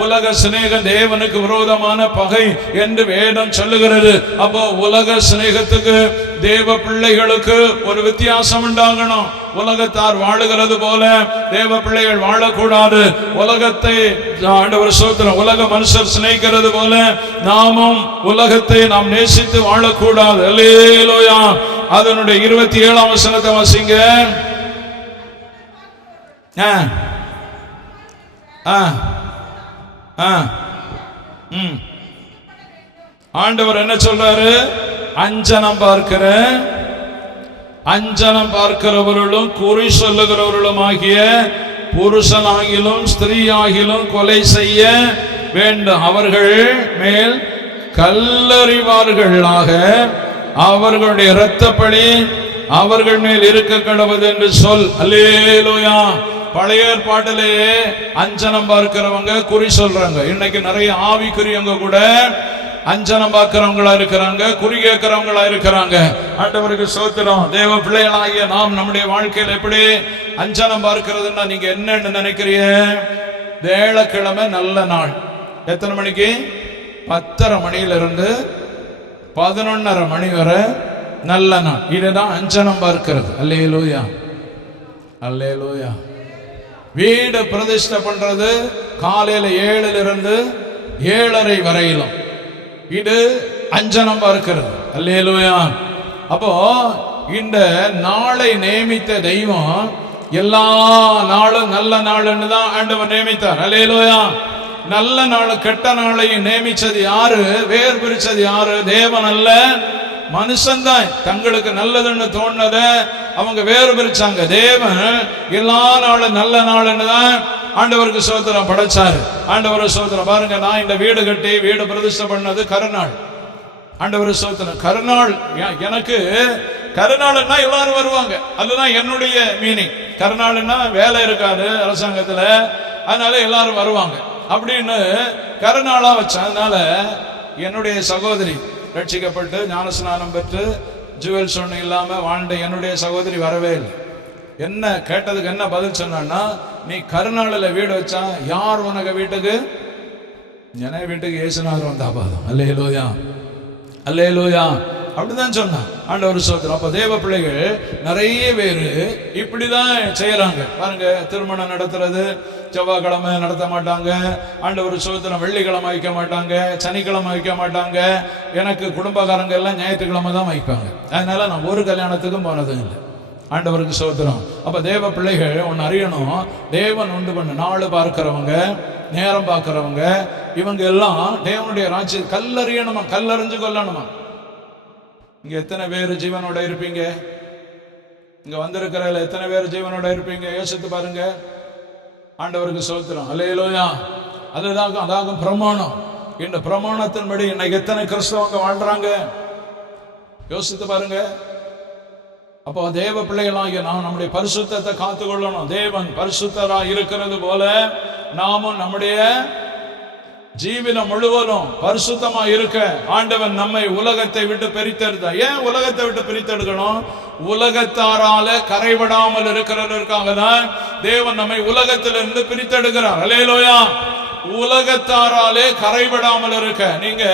உலக சிநேகம் தேவனுக்கு விரோதம் விரோதமான பகை என்று வேதம் சொல்லுகிறது. அப்போ உலக சிநேகத்துக்கு தேவ பிள்ளைகளுக்கு ஒரு வித்தியாசம் உண்டாகணும். உலகத்தார் வாழுகிறது போல தேவ பிள்ளைகள் வாழக்கூடாது. உலகத்தை ஆண்டவர் ஸ்தோத்திரம், உலக மனுஷர் சிநேகிக்கிறது போல நாமும் உலகத்தை நாம் நேசித்து வாழக்கூடாது. அல்லேலூயா. அதனுடைய 27ஆம் வசனத்தை வாசிங்க. ஆண்டவர் என்ன சொல்றாரு? அஞ்சனம் பார்க்கிறவர்களும் குறி சொல்லுகிறவர்களும் ஆகிய புருஷனாகிலும் ஸ்திரீயாகிலும் கொலை செய்ய வேண்டும். அவர்கள் மேல் கல்லறிவார்களாக. அவர்களுடைய இரத்தப்பழி அவர்கள் மேல் இருக்க கடவுது என்று சொல். அல்லேலூயா. பழைய ஏற்பாட்டிலேயே அஞ்சனம் பார்க்கிறவங்க குறி சொல்றாங்க. இன்னைக்கு நிறைய ஆவிக்குரியவங்க கூட அஞ்சனம் பார்க்கிறவங்களா இருக்கிறாங்க, குறி கேட்கிறவங்களா இருக்கிறாங்க. ஆண்டவருக்கு ஸ்தோத்திரம். தேவ பிள்ளைகளாகிய நாம் நம்முடைய வாழ்க்கையில் எப்படி அஞ்சனம் பார்க்கிறதுன்னா, நீங்க என்னன்னு நினைக்கிறீங்க? வேளக்கிழமை நல்ல நாள். எத்தனை மணிக்கு? 10:30 மணியிலிருந்து 11:30 மணி வரை நல்ல நாள். இதுதான் அஞ்சனம் பார்க்கிறது. அல்லேலூயா, அல்லேலூயா. வீடு பிரதிஷ்டை பண்றது காலையில 7 to 7:30 வரையிலும் இது அஞ்சனம் பார்க்கிறது. அல்லேலூயா. அப்போ இந்த நாளை நியமித்த தெய்வம் எல்லா நாளும் நல்ல நாள்னு தான் ஆண்டவர் நியமித்தார். அல்லேலூயா. நல்ல நாள் கெட்ட நாளையும் நியமிச்சது யாரு? வேர் பிரிச்சது யாரு? தேவன் அல்ல, மனுஷன்தான். தங்களுக்கு நல்லதுன்னு தோணுனத அவங்க வேறு பிரிச்சாங்க. தேவன் எல்லா நாளும் நல்ல நாள்னு தான் ஆண்டவருக்கு ஸ்தோத்திரம் படைச்சாரு. ஆண்டவர் ஸ்தோத்திரம். பாருங்க, நான் இந்த வீடு கட்டி வீடு பிரதிஷ்டை பண்ணது கருநாள். ஆண்டவர் ஸ்தோத்திரம். கருநாள் எனக்கு கருநாள்னா எல்லாரும் வருவாங்க. அதுதான் என்னுடைய மீனிங். கருநாள்னா வேலை இருக்காது அரசாங்கத்துல, அதனால எல்லாரும் வருவாங்க அப்படின்னு கருநாளா வச்சேன். அதனால என்னுடைய சகோதரி ரட்சிக்கப்பட்டு ஞானஸ்நானம் பெற்று ஜுவல்ஸ் ஒன்று இல்லாம வாழ்ந்த என்னுடைய சகோதரி வரவே இல்லை. என்ன கேட்டதுக்கு என்ன பதில் சொன்னா, நீ கருநாளில் வீடு வச்சா யார் உனக்கு வீட்டுக்கு? என வீட்டுக்கு இயேசுநாதர் வந்தா பாதம். அல்லேலூயா, அல்லேலூயா. அப்படிதான் சொன்னான் ஆண்டவர் ஸ்தோத்திரம். அப்ப தேவ பிள்ளைகள் நிறைய பேரு இப்படிதான் செய்யறாங்க. பாருங்க, திருமணம் நடத்துறது செவ்வாய்க்கிழமை நடத்த மாட்டாங்க. ஆண்டவர் ஸ்தோத்திரம். வெள்ளிக்கிழமை வைக்க மாட்டாங்க, சனிக்கிழமை வைக்க மாட்டாங்க. எனக்கு குடும்பக்காரங்க எல்லாம் ஞாயிற்றுக்கிழமை தான் வைப்பாங்க. அதனால நான் ஒரு கல்யாணத்துக்கும் போனதும் இல்லை. ஆண்டவருக்கு ஸ்தோத்திரம். அப்ப தேவ பிள்ளைகள் ஒன்னு அறியணும். தேவன் உண்டு பண்ண நாள் பார்க்கிறவங்க, நேரம் பார்க்கிறவங்க, இவங்க எல்லாம் தேவனுடைய ராஜ்யம் கல்லறியணுமா, கல்லறிஞ்சு கொல்லணுமா. இங்க எத்தனை பேர் ஜீவனோட இருப்பீங்க? இங்க வந்திருக்கிற எத்தனை பேர் ஜீவனோட இருப்பீங்க? யோசித்து பாருங்க. ஆண்டவருக்கு ஸ்தோத்திரம். அல்லேலூயா. அதாகும் பிரமாணம். இந்த பிரமாணத்தின்படி இன்னைக்கு எத்தனை கிறிஸ்தவங்க வாழ்றாங்க? யோசித்து பாருங்க. அப்போ தேவ பிள்ளைகளாகிய நாம் நம்முடைய பரிசுத்தத்தை காத்துக்கொள்ளணும். தேவன் பரிசுத்தராக இருக்கிறது போல நாமும் நம்முடைய ஜீவனம் முழுவதும் பரிசுத்தமா இருக்க ஆண்டவன் நம்மை உலகத்தை விட்டு பிரித்தெடுத்தார். ஏன் உலகத்தை விட்டு பிரித்தெடுக்கணும்? உலகத்தாரால கரைபடாமல் இருக்கிறதற்காக தான் தேவன் நம்மை உலகத்திலிருந்து பிரித்தெடுக்கிறார். அல்லேலூயா. உலகத்தாராலே கரைபடாமல் இருக்க. நீங்க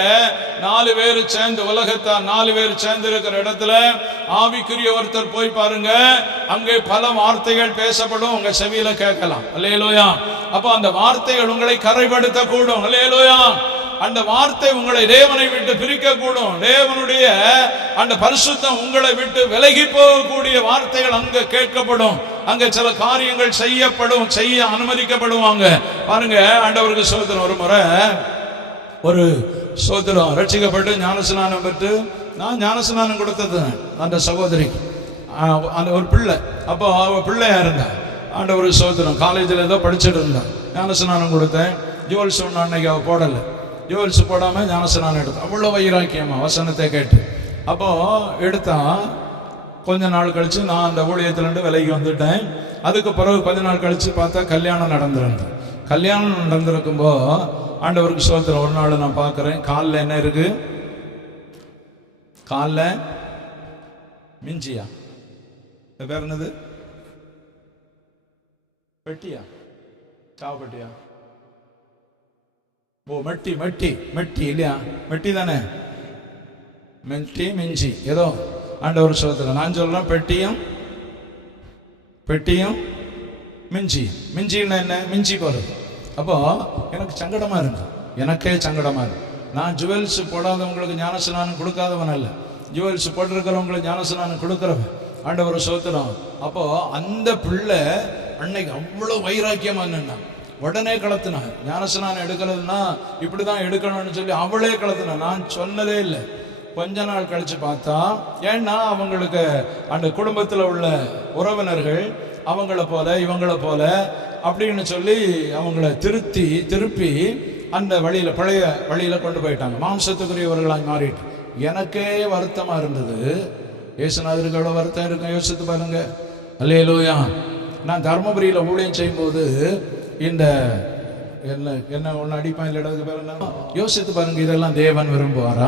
4 பேர் சேர்ந்து, உலகத்தார் 4 பேர் சேர்ந்து இருக்கிற இடத்துல ஆவிக்குரிய ஒருத்தர் போய் பாருங்க, அங்கே பல வார்த்தைகள் பேசப்படும், உங்க செவியில கேட்கலாம். அல்லேலூயா. அப்ப அந்த வார்த்தைகள் உங்களை கரைபடுத்த கூடும். அல்லேலூயா. அந்த வார்த்தை உங்களை தேவனை விட்டு பிரிக்க கூடும். தேவனுடைய அந்த பரிசுத்தம் உங்களை விட்டு விலகி போகக்கூடிய வார்த்தைகள் அங்க கேட்கப்படும். அங்க சில காரியங்கள் செய்ய அனுமதிக்கப்படுவாங்க. பாருங்க, ஆண்டவருக்கு ஸ்தோத்திரம். ஒரு முறை ஒரு ஸ்தோத்திரம் ரட்சிக்கப்பட்டு ஞானஸ்நானம் பெற்று, நான் ஞானஸ்நானம் கொடுத்தது அந்த சகோதரிக்கு, அந்த ஒரு பிள்ளை. அப்போ அவ பிள்ளையா இருந்தா. ஆண்டவருக்கு ஸ்தோத்திரம். காலேஜில் ஏதோ படிச்சுட்டு இருந்தான். ஞானஸ்நானம் கொடுத்தேன். ஜுவல்ஸ் ஒன்று அன்னைக்கு அவ போடலை. ஜுவல்ஸ் போடாம ஞானஸ்நானம் எடுத்தான். அவ்வளோ வைராக்கியமா வசனத்தை கேட்டு. அப்போ எடுத்தா கொஞ்ச நாள் கழிச்சு நான் அந்த ஊழியத்திலிருந்து விலைக்கு வந்துட்டேன். அதுக்கு பிறகு கொஞ்ச நாள் கழிச்சு பார்த்தா கல்யாணம் நடந்திருந்தேன். கல்யாணம் நடந்திருக்கும்போ ஆண்டவருக்கு ஸ்தோத்திரம். ஒரு நாள் நான் பார்க்குறேன், காலில் என்ன இருக்கு? காலில் மிஞ்சியா, பேர் என்னது? பெட்டியா, சாவப்பட்டியா? ஓ மெட்டி மெட்டி மெட்டி இல்லையா? மெட்டி தானே, மெட்டி மிஞ்சி ஏதோ ஆண்டவர் சோதனை. நான் சொல்றேன் பெட்டியும் பெட்டியும் மிஞ்சி. மிஞ்சின்னா என்ன? மிஞ்சி போறது. அப்போ எனக்கு சங்கடமா இருக்கு, எனக்கே சங்கடமா இருக்கு. நான் ஜுவல்ஸ் போடாதவங்களுக்கு ஞானஸ்நானம் கொடுக்காதவன் அல்ல, ஜுவல்ஸ் போட்டிருக்கிறவங்களுக்கு ஞானஸ்நானம் கொடுக்குறவன். ஆண்டவர் சோத்திரம். அப்போ அந்த பிள்ளை அன்னைக்கு அவ்வளோ வைராக்கியமா நின்னா, உடனே கலத்துனா. ஞானஸ்நானம் எடுக்கிறதுனா இப்படிதான் எடுக்கணும்னு சொல்லி அவளே கலத்துனா. நான் சொன்னதே இல்லை. கொஞ்ச நாள் கழிச்சு பார்த்தா, ஏன்னா அவங்களுக்கு அந்த குடும்பத்தில் உள்ள உறவினர்கள் அவங்கள போல இவங்கள போல அப்படின்னு சொல்லி அவங்கள திருப்பி அந்த வழியில, பழைய வழியில கொண்டு போயிட்டாங்க. மாம்சத்துக்குரியவர்களாக மாறிட்டு எனக்கே வருத்தமா இருந்தது. இயேசுநாதருக்கு எவ்வளவு வருத்தம் இருக்கும் யோசித்து பாருங்க. அல்லேலூயா. நான் தர்மபுரியில ஊழியம் செய்யும் போது இந்த என்ன ஒன்னு அடிப்பான் இல்லை இடத்துக்கு பேர் என்ன, யோசித்து பாருங்க. இதெல்லாம் தேவன் விரும்புவாரா?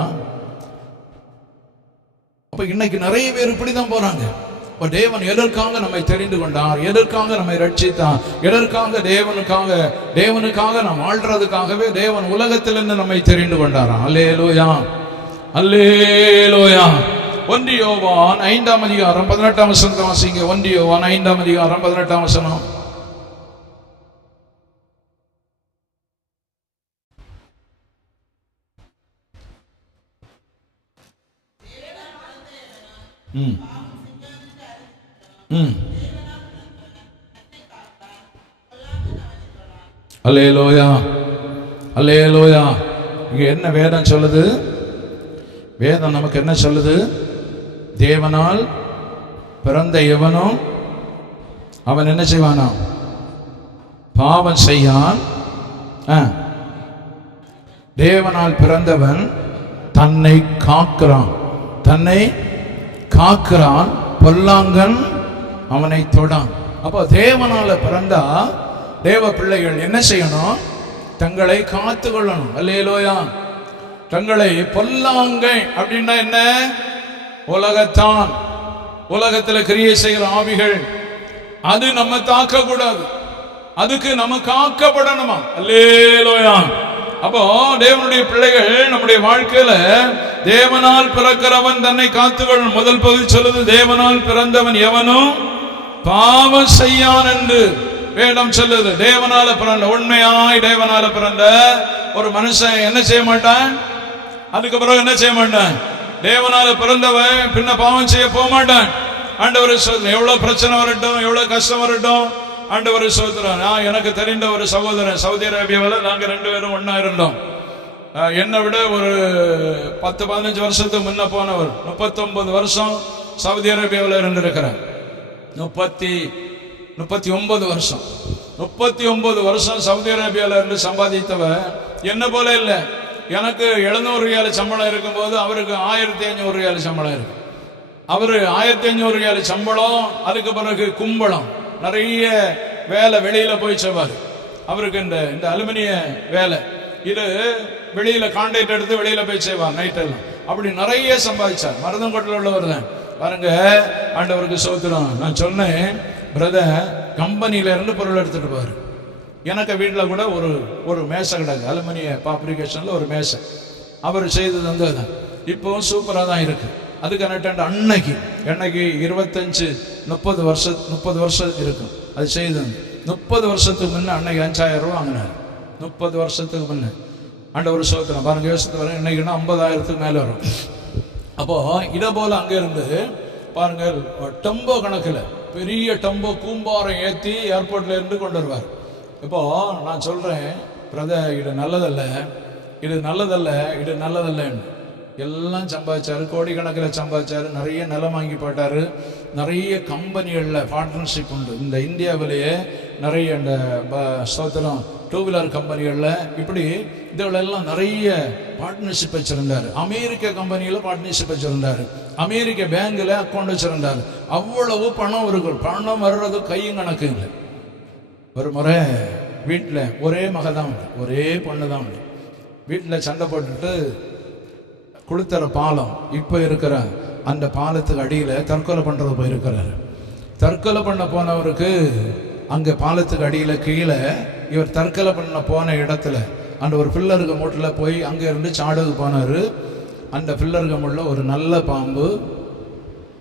அப்ப இன்னைக்கு நிறைய பேர் இப்படிதான் போறாங்க. தேவன் எதற்காக நம்மை தெரிந்து கொண்டார், எதற்காக நம்மை ரட்சித்தார், எதற்காக தேவனுக்காக நாம் வாழ்றதுக்காகவே தேவன் உலகத்திலிருந்து நம்மை தெரிந்து கொண்டாராம். அல்லேலூயா, அல்லேலூயா. 1 யோவான் 5ஆம் அதிகாரம் 18ஆம் வசனத்தை வாசிங்க. 1 யோவான் 5ஆம் அதிகாரம் 18ஆம் வசனம். அல்லேலூயா, அல்லேலூயா. இங்க என்ன வேதம் சொல்லுது? வேதம் நமக்கு என்ன சொல்லுது? தேவனால் பிறந்த எவனும் அவன் என்ன செய்வானா? பாவம் செய்யான். தேவனால் பிறந்தவன் தன்னை காக்கிறான், பொல்லாங்கன் அவனை தொடான். அப்போ தேவனால பிறந்தா தேவ பிள்ளைகள் என்ன செய்யணும்? தங்களை காத்து கொள்ளணும். அல்லேலூயா. தங்களை பொல்லாங்கை அப்படின்னா என்ன? உலகத்தில் கிரியை செய்கிற ஆவிகள், அது நம்ம தாக்க கூடாது, அதுக்கு நம்ம காக்கப்படணுமா? அல்லேலூயா. அப்போ தேவனுடைய பிள்ளைகள் நம்முடைய வாழ்க்கையில தேவனால் பிறக்கிறவன் தன்னை காத்துக்கொள்ளும். முதல் பகுதி சொல்லுது, தேவனால் பிறந்தவன் எவனும் பாவம் செய்யான் என்று வேதம் சொல்லுது. தேவனால பிறந்த, உண்மையாய் தேவனால பிறந்த ஒரு மனுஷன் என்ன செய்ய மாட்டான்? அதுக்கு பிறகு என்ன செய்ய மாட்டான்? தேவனால பிறந்தவன் பின்ன பாவம் செய்ய போக மாட்டான். ஆண்டவர் எவ்வளவு பிரச்சனை வரட்டும், எவ்வளவு கஷ்டம் வரட்டும், ஆண்டவர் சோதரன். எனக்கு தெரிந்த ஒரு சகோதரன் சவுதி அரேபியாவில் நாங்க 2 பேரும் ஒன்னா இருந்தோம். என்னை விட ஒரு 10-15 வருஷத்துக்கு முன்ன போனவர். 39 வருஷம் சவுதி அரேபியாவில் இருந்திருக்கிறார். 39 வருஷம் சவுதி அரேபியாவில் இருந்து சம்பாதித்தவர் என்ன போல இல்லை. எனக்கு 700 ரியால் சம்பளம் இருக்கும்போது அவருக்கு 1500 ரியால் சம்பளம் இருக்கு. அவரு 1500 ரியால் சம்பளம், அதுக்கு பிறகு கும்பளம், நிறைய வேலை வெளியில போய் செய்வார். அவருக்கு இந்த அலுமினிய வேலை, இது வெளியில கான்ட்ராக்ட் எடுத்து வெளியில போய் செய்வார் நைட் எல்லாம். அப்படி நிறைய சம்பாதிச்சார். மருதங்கோட்டில் உள்ளவர் தான் பாருங்க. ஆண்டவருக்கு சோத்திரம். நான் சொன்னேன், பிரதர் கம்பெனியில இருந்து பொருள் எடுத்துட்டு போவார். எனக்கு வீட்டில் கூட ஒரு மேசை கிடக்கு, அலுமினிய பாப்ரிகேஷன்ல ஒரு மேசை அவர் செய்தது வந்து இப்போவும் சூப்பராக தான் இருக்கு. அதுக்கு அன்னைக்கு 25-30 வருஷம் இருக்கும் அது செய்தது. 30 வருஷத்துக்கு முன்ன அன்னைக்கு 5000 ரூபா வாங்கினார். 30 வருஷத்துக்கு முன்ன. ஆண்டவர் சோத்திரம். பாருங்க, யோசித்து வர இன்னைக்குன்னா 50,000க்கு மேலே வரும். அப்போ இதை போல அங்கே இருந்து பாருங்க, டெம்போ கணக்கில் பெரிய டெம்போ கூம்பாரம் ஏற்றி ஏர்போர்ட்ல இருந்து கொண்டு வருவார். இப்போ நான் சொல்றேன், பிரதர் இது நல்லதல்ல, இது நல்லதல்லன்னு எல்லாம் சம்பாதிச்சாரு. கோடிக்கணக்கில் சம்பாதிச்சாரு. நிறைய நிலம் வாங்கி போட்டாரு. நிறைய கம்பெனிகளில் பார்ட்னர்ஷிப் உண்டு. இந்த இந்தியாவிலேயே நிறைய இந்த ஸ்தோத்திரம் 2 வீலர் கம்பெனிகளில் இப்படி இதெல்லாம் நிறைய பார்ட்னர்ஷிப் வச்சிருந்தாரு. அமெரிக்க கம்பெனியில் பார்ட்னர்ஷிப் வச்சிருந்தாரு. அமெரிக்க பேங்க்ல அக்கௌண்ட் வச்சிருந்தாரு. அவ்வளவு பணம் இருக்கு. பணம் வர்றது கையும் கணக்கு இல்லை. ஒரு முறை வீட்டில் ஒரே மக தான் உண்டு, ஒரே பொண்ணு தான் உண்டு. வீட்டில் சண்டை போட்டுட்டு குளித்தர பாலம் இப்போ இருக்கிற அந்த பாலத்துக்கு அடியில் தற்கொலை பண்ணுறது போயிருக்கிறாரு. தற்கொலை பண்ண போனவருக்கு அங்கே பாலத்துக்கு அடியில் கீழே இவர் தற்கொலை பண்ண போன இடத்துல அந்த ஒரு பில்லருக்கு மூட்டில் போய் அங்கே இருந்து சாடுக்கு போனார். அந்த பில்லருக்கு மூட்டில் ஒரு நல்ல பாம்பு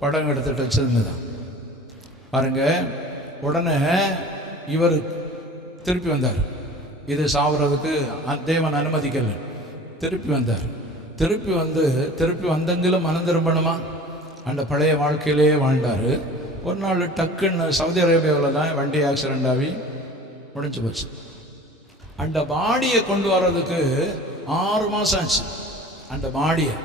படம் எடுத்துட்டு வச்சிருந்துதான் பாருங்க. உடனே இவர் திருப்பி வந்தார். இது சாவுறதுக்கு தேவன் அனுமதிக்கலை. திருப்பி வந்தார். திருப்பி வந்தெங்கிலும் மனம் திரும்பணுமா? அந்த பழைய வாழ்க்கையிலே வாழ்ந்தார். ஒரு நாள் டக்குன்னு சவுதி அரேபியாவில் தான் வண்டி ஆக்சிடெண்ட் ஆகி முடிஞ்சு போச்சு. அந்த பாடியை கொண்டு வர்றதுக்கு 6 மாதம் ஆச்சு. அந்த பாடியை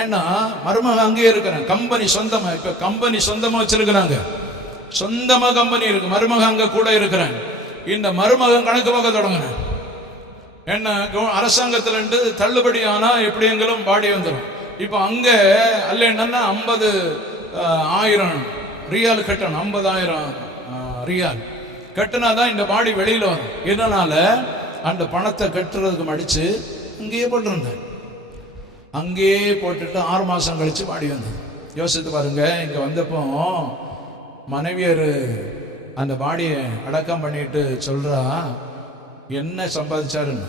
ஏன்னா மருமகன் அங்கேயே இருக்கிறான். கம்பெனி சொந்தமாக, இப்போ கம்பெனி சொந்தமாக வச்சிருக்கிறாங்க. சொந்தமாக கம்பெனி இருக்கு. மருமகன் அங்கே கூட இருக்கிறான். இந்த மருமகன் கணக்கு பார்க்க தொடங்கினேன். என்ன அரசாங்கத்திலிருந்து தள்ளுபடி ஆனால் எப்படியெങ്കിലും பாடி வந்துடும். இப்போ அங்கே அல்ல என்னன்னா 50,000 ரியால் கட்டணும். 50,000 ரியால் கட்டினாதான் இந்த பாடி வெளியில் வரும். இதனால அந்த பணத்தை கட்டுறதுக்கு மடித்து அங்கேயே போட்டிருந்தேன். அங்கேயே போட்டுட்டு 6 மாதம் கழித்து பாடி வந்தது. யோசித்து பாருங்க. இங்கே வந்தப்போ மனைவியர் அந்த பாடியை அடக்கம் பண்ணிட்டு சொல்றா, என்ன சம்பாதிச்சாருன்னு.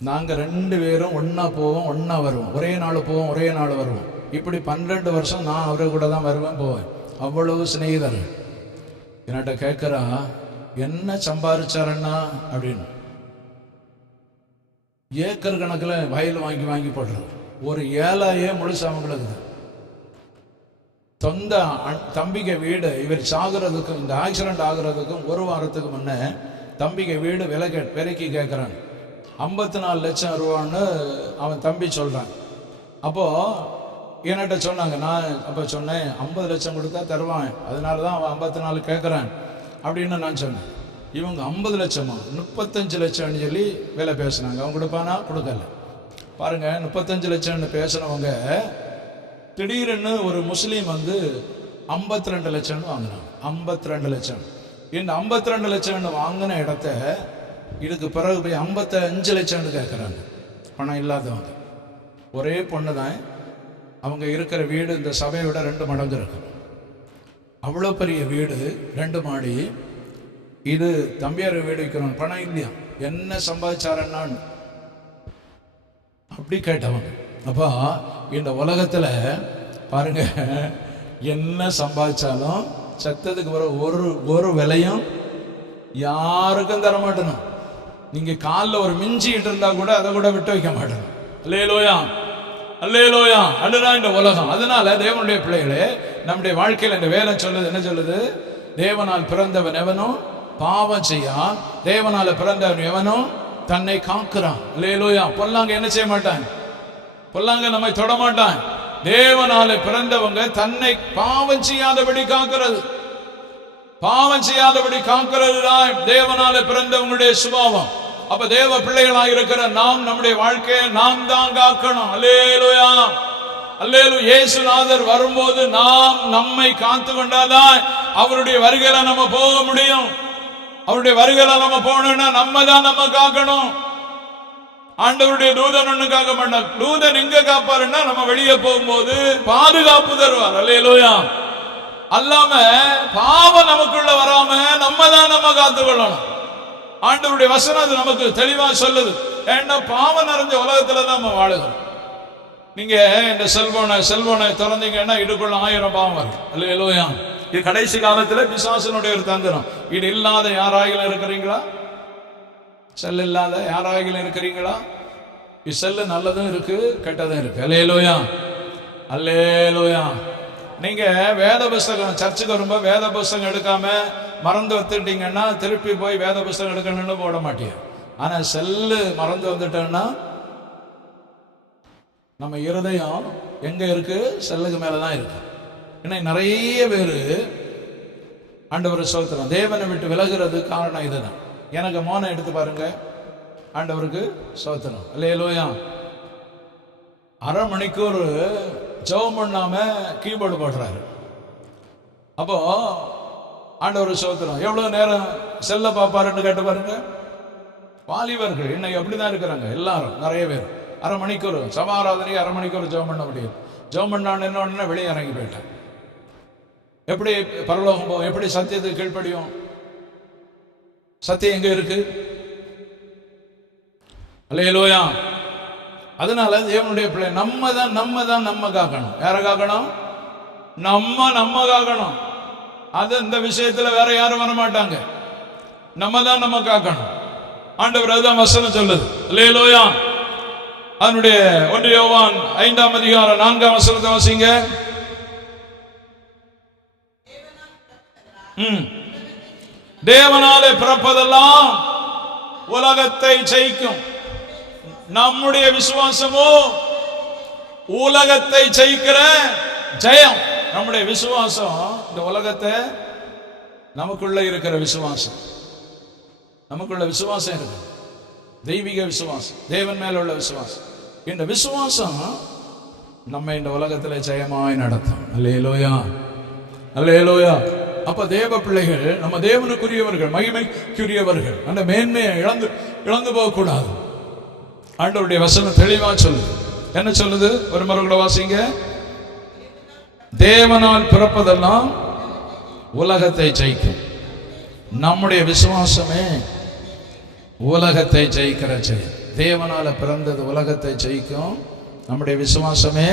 நாங்க 2 பேரும் ஒன்னா போவோம், ஒன்னா வருவோம், ஒரே நாள் போவோம், ஒரே நாள் வருவோம். இப்படி 12 வருஷம் நான் அவரை கூட தான் வருவேன் போவேன். அவ்வளவு சிநேகிதர். என்கிட்ட கேட்குறா, என்ன சம்பாதிச்சாருன்னா அப்படின்னு. ஏக்கர் கணக்கில் வயல் வாங்கி போடுறாரு. ஒரு ஏழையே முழுசு அவங்களுக்கு. சொந்த தம்பிக்கு வீடு, இவர் சாகிறதுக்கும் இந்த ஆக்சிடென்ட் ஆகுறதுக்கும் 1 வாரத்துக்கு முன்னே தம்பிக்கு வீடு விலைக்கு கேட்குறான். 54 லட்சம் ரூபான்னு அவன் தம்பி சொல்கிறான். அப்போது என்கிட்ட சொன்னாங்க. நான் அப்போ சொன்னேன், 50 லட்சம் கொடுத்தா தருவான், அதனால தான் அவன் 54 கேட்குறான் அப்படின்னு நான் சொன்னேன். இவங்க 50 லட்சமா 35 லட்சம்னு சொல்லி விலை பேசுனாங்க. அவங்க கொடுப்பானா? கொடுக்கல. பாருங்கள், 35 லட்சம்னு பேசுனவங்க திடீர்னு ஒரு முஸ்லீம் வந்து 52 லட்சம்னு வாங்கினாங்க. 52 லட்சம். இந்த 52 லட்சம்னு வாங்கின இடத்த இதுக்கு பிறகு போய் 55 லட்சம்னு கேட்குறாங்க. பணம் இல்லாதவங்க. ஒரே பொண்ணு தான். அவங்க இருக்கிற வீடு இந்த சபையோட 2 மடங்கு இருக்கும். அவ்வளோ பெரிய வீடு, 2 மாடி. இது தம்பியார் வீடு வைக்கணும், பணம் இல்லையா, என்ன சம்பாதிச்சாரன்னான்னு அப்படி கேட்டவங்க. அப்போ இந்த உலகத்தில் பாருங்க, என்ன சம்பாதிச்சாலும் சத்தத்துக்கு வர ஒரு விலையும் யாருக்கும் தர மாட்டணும். நீங்க காலில் ஒரு மிஞ்சிட்டு இருந்தா கூட அதை கூட விட்டு வைக்க மாட்டணும். அல்லேலூயா, அல்லேலூயா. அதுதான் இந்த உலகம். அதனால தேவனுடைய பிள்ளைகளே, நம்முடைய வாழ்க்கையில் இந்த வேலை சொல்லுது, என்ன சொல்லுது? தேவனால் பிறந்தவன் எவனும் பாவம் செய்யா, தேவனால பிறந்தவன் எவனும் தன்னை காக்குறான். அல்லேலூயா. பொல்லாங்க என்ன செய்ய மாட்டான்? பொல்லாங்க நம்மை தொட மாட்டான். தேவனால பிறந்தவங்க தன்னை பாவம் செய்யாதபடி காக்கிறது. பாவம் செய்யாதபடி காக்கிறது தான் தேவனால பிறந்தவங்களுடைய சுபாவம். அப்ப தேவ பிள்ளைகளாக இருக்கிற நாம் நம்முடைய வாழ்க்கையை நாம் தான் காக்கணும். அல்லேலூயா, அல்லேலூயா. இயேசுநாதர் வரும்போது நாம் நம்மை காத்து கொண்டாதான் அவருடைய வருகையில நம்ம போக முடியும். அவருடைய வருகையில நம்ம போகணும்னா நம்ம தான் நம்ம காக்கணும். ஆண்டவருடைய தூதன் ஒண்ணு காக்க மாட்டார். தூதன் எங்க காப்பாருன்னா நம்ம வெளியே போகும்போது பாதுகாப்பு தருவார். அல்லேலூயா. அல்லாம பாவம் நமக்குள்ள வராம நம்ம தான் நம்ம காத்துக்கொள்ளணும். ஆண்டவருடைய வசனம் அது நமக்கு தெளிவா சொல்லுது. ஏன்னா பாவம் நிறைஞ்ச உலகத்துல தான் நம்ம வாழுகிறோம். நீங்க இந்த செல்போனை திறந்தீங்கன்னா இதுக்குள்ள 1000 பாவம் வரும். அல்லேலூயா. இது கடைசி காலத்துல பிசாசனுடைய ஒரு தந்திரம். இது இல்லாத யாராயிலும் இருக்கிறீங்களா? செல் இல்லாத யாராயிலும் இருக்கிறீங்களா? செல்லு நல்லதும் இருக்கு, கெட்டதும் இருக்கு. அல்லேலூயா, அல்லேலூயா. நீங்க வேத புஸ்தகம் சர்ச்சுக்கு வரும்போது வேத புஸ்தகம் எடுக்காம மறந்து வந்துட்டீங்கன்னா திருப்பி போய் வேத புஸ்தகம் எடுக்கணும்னு போட மாட்டீங்க. ஆனா செல்லு மறந்து வந்துட்டோம்னா நம்ம இருதயம் எங்க இருக்கு? செல்லுக்கு மேலதான் இருக்கு. ஏன்னா நிறைய பேரு ஆண்டவர் ஸ்தோத்திரம் தேவனை விட்டு விலகுறது காரணம் இதுதான். எனக்கு மோனை எடுத்து பாருங்க. ஆண்டவருக்கு ஸ்தோத்திரம். அல்லேலூயா. அரை மணிக்கூர் ஜெபம் பண்ணாம கீபோர்டு போடுறாரு. அப்போ ஆண்டவர் ஸ்தோத்திரம் எவ்வளவு நேரம் செல்ல பாப்பாருன்னு கேட்டு பாருங்க. வாலிபர்கள் இன்னைக்கு அப்படிதான் இருக்கிறாங்க எல்லாரும். நிறைய பேர் அரை மணிக்கூர் சமாராதனைக்கு அரை மணிக்கூர் ஜெபம் பண்ண முடியும். ஜெபம் பண்ணான்னு என்ன வெளியே இறங்கி போயிட்டேன். எப்படி பரலோகம் போகும்? எப்படி சத்தியத்துக்கு கீழ்ப்படியும்? சத்தியம் எங்க இருக்கு? அல்லேலூயா. அதனால தேவனுடைய பிள்ளை நம்ம தான் நம்ம காக்கணும். யாரை காக்கணும்? நம்ம காக்கணும். அது இந்த விஷயத்துல வேற யாரும் வர மாட்டாங்க. நம்ம தான் நம்ம காக்கணும். ஆண்டவர் அதுதான் வசனம் சொல்லுது. அல்லேலூயா. அதனுடைய 1 யோவான் 5ஆம் அதிகாரம் 4ஆம் வசனத்தை வாசிங்க. தேவனாலே பிறப்பதெல்லாம் உலகத்தை ஜெயிக்கும். நம்முடைய விசுவாசமோ உலகத்தை ஜெயிக்கிற ஜெயம். நம்முடைய விசுவாசம் இந்த உலகத்தை, நமக்குள்ள இருக்கிற விசுவாசம், நமக்குள்ள விசுவாசம் இருக்கு, தெய்வீக விசுவாசம், தேவன் மேல உள்ள விசுவாசம். இந்த விசுவாசம் நம்ம இந்த உலகத்தில் ஜெயமாய் நடத்தும். அல்லேலூயா, அல்லேலூயா. அப்ப தேவ பிள்ளைகள், நம்ம தேவனுக்குரியவர்கள், மகிமைக்குரியவர்கள். அந்த மேன்மையை இழந்து போகக்கூடாது. ஆண்டவருடைய வசனம் தெளிவா சொல்லுது. என்ன சொல்லுது? ஒரு முறை கூட வாசிங்க. தேவனால் பிறப்பதெல்லாம் உலகத்தை ஜெயிக்கும். நம்முடைய விசுவாசமே உலகத்தை ஜெயிக்கிற ஜெயம். தேவனால பிறந்தது உலகத்தை ஜெயிக்கும். நம்முடைய விசுவாசமே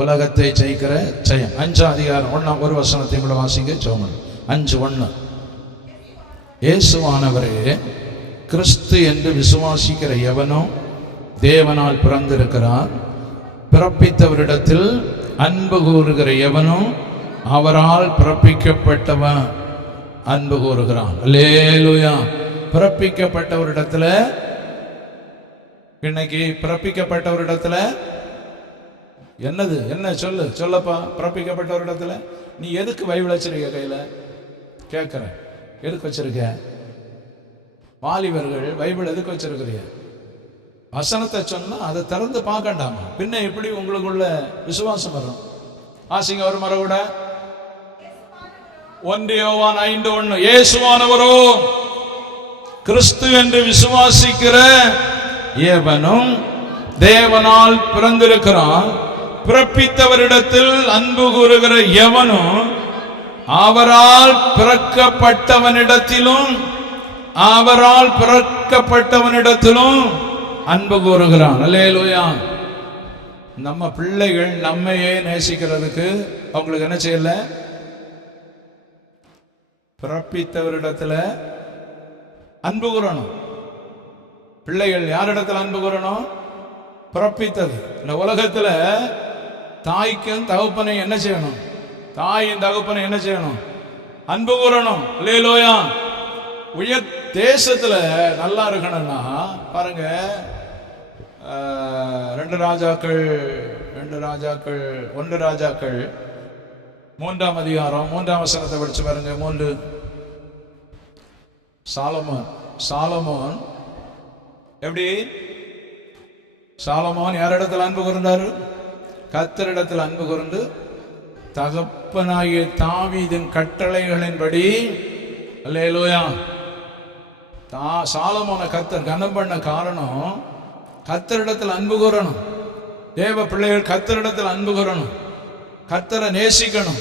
உலகத்தை ஜெயிக்கிற ஜெயம். 5ஆம் அதிகாரம் 1ஆம் ஒரு வசனத்தை கூட வாசிங்க. ஜோமன் 5:1. இயேசுவானவரே கிறிஸ்து என்று விசுவாசிக்கிற எவனும் தேவனால் பிறந்திருக்கிறார். பிறப்பித்தவரிடத்தில் அன்பு கூறுகிற எவனும் அவரால் பிறப்பிக்கப்பட்டவன் அன்பு கூறுகிறான். அல்லேலூயா. பிறப்பிக்கப்பட்டவரிடத்துல, இன்னைக்கு பிறப்பிக்கப்பட்டவரிடத்துல என்னது? என்ன சொல்லப்பா. பிறப்பிக்கப்பட்டவரிடத்துல நீ எதுக்கு பைபிள் வச்சிருக்க கையில? கேட்கிற, எதுக்கு வச்சிருக்க? வாலிபர்கள் பைபிள் எதுக்கு வச்சிருக்கிறீங்க? வசனத்தை சொன்னா அதை திறந்து பார்க்கண்டாமா? பின்ன எப்படி உங்களுக்குள்ள விசுவாசம் வரும்? ஆசிங்க ஒரு முறை கூட 1 யோவான் 5:1. இயேசுவானவரோ கிறிஸ்து என்று விசுவாசிக்கிற எவனும் தேவனால் பிறந்திருக்கிறான். பிறப்பித்தவரிடத்தில் அன்பு கூறுகிற எவனும் அவரால் பிறக்கப்பட்டவனிடத்திலும் அன்பு கூறுகிறான். அல்லேலூயா. நம்ம பிள்ளைகள் நம்மையே நேசிக்கிறதுக்கு அவங்களுக்கு என்ன செய்யல? பிறப்பித்தவரிடத்துல அன்பு கூறணும். பிள்ளைகள் யாரிடத்துல அன்பு கூறணும்? பிறப்பித்தது. இந்த உலகத்துல தாய்க்கும் தகப்பனை என்ன செய்யணும்? தாயின் தகப்பனை என்ன செய்யணும்? அன்பு கூறணும். அல்லேலூயா. உயர் தேசத்துல நல்லா இருக்கணும்னா பாருங்க, 1 ராஜாக்கள் 3ஆம் அதிகாரம் 3ஆம் வசனத்தை படிச்சு பாருங்க. 3. சாலமோன் எப்படி? சாலமோன் யாரிடத்தில் அன்பு கூர்ந்தாரு? கர்த்தரிடத்தில் அன்பு கூர்ந்து தகப்பனாகிய தாவீதின் கட்டளைகளின்படி. அல்லேலூயா. சாலமோனை கர்த்தர் கனம் பண்ண காரணம், கர்த்தரிடத்தில் அன்பு கூறணும். தேவ பிள்ளைகள் கர்த்தரிடத்தில் அன்பு கூறணும், கர்த்தரை நேசிக்கணும்.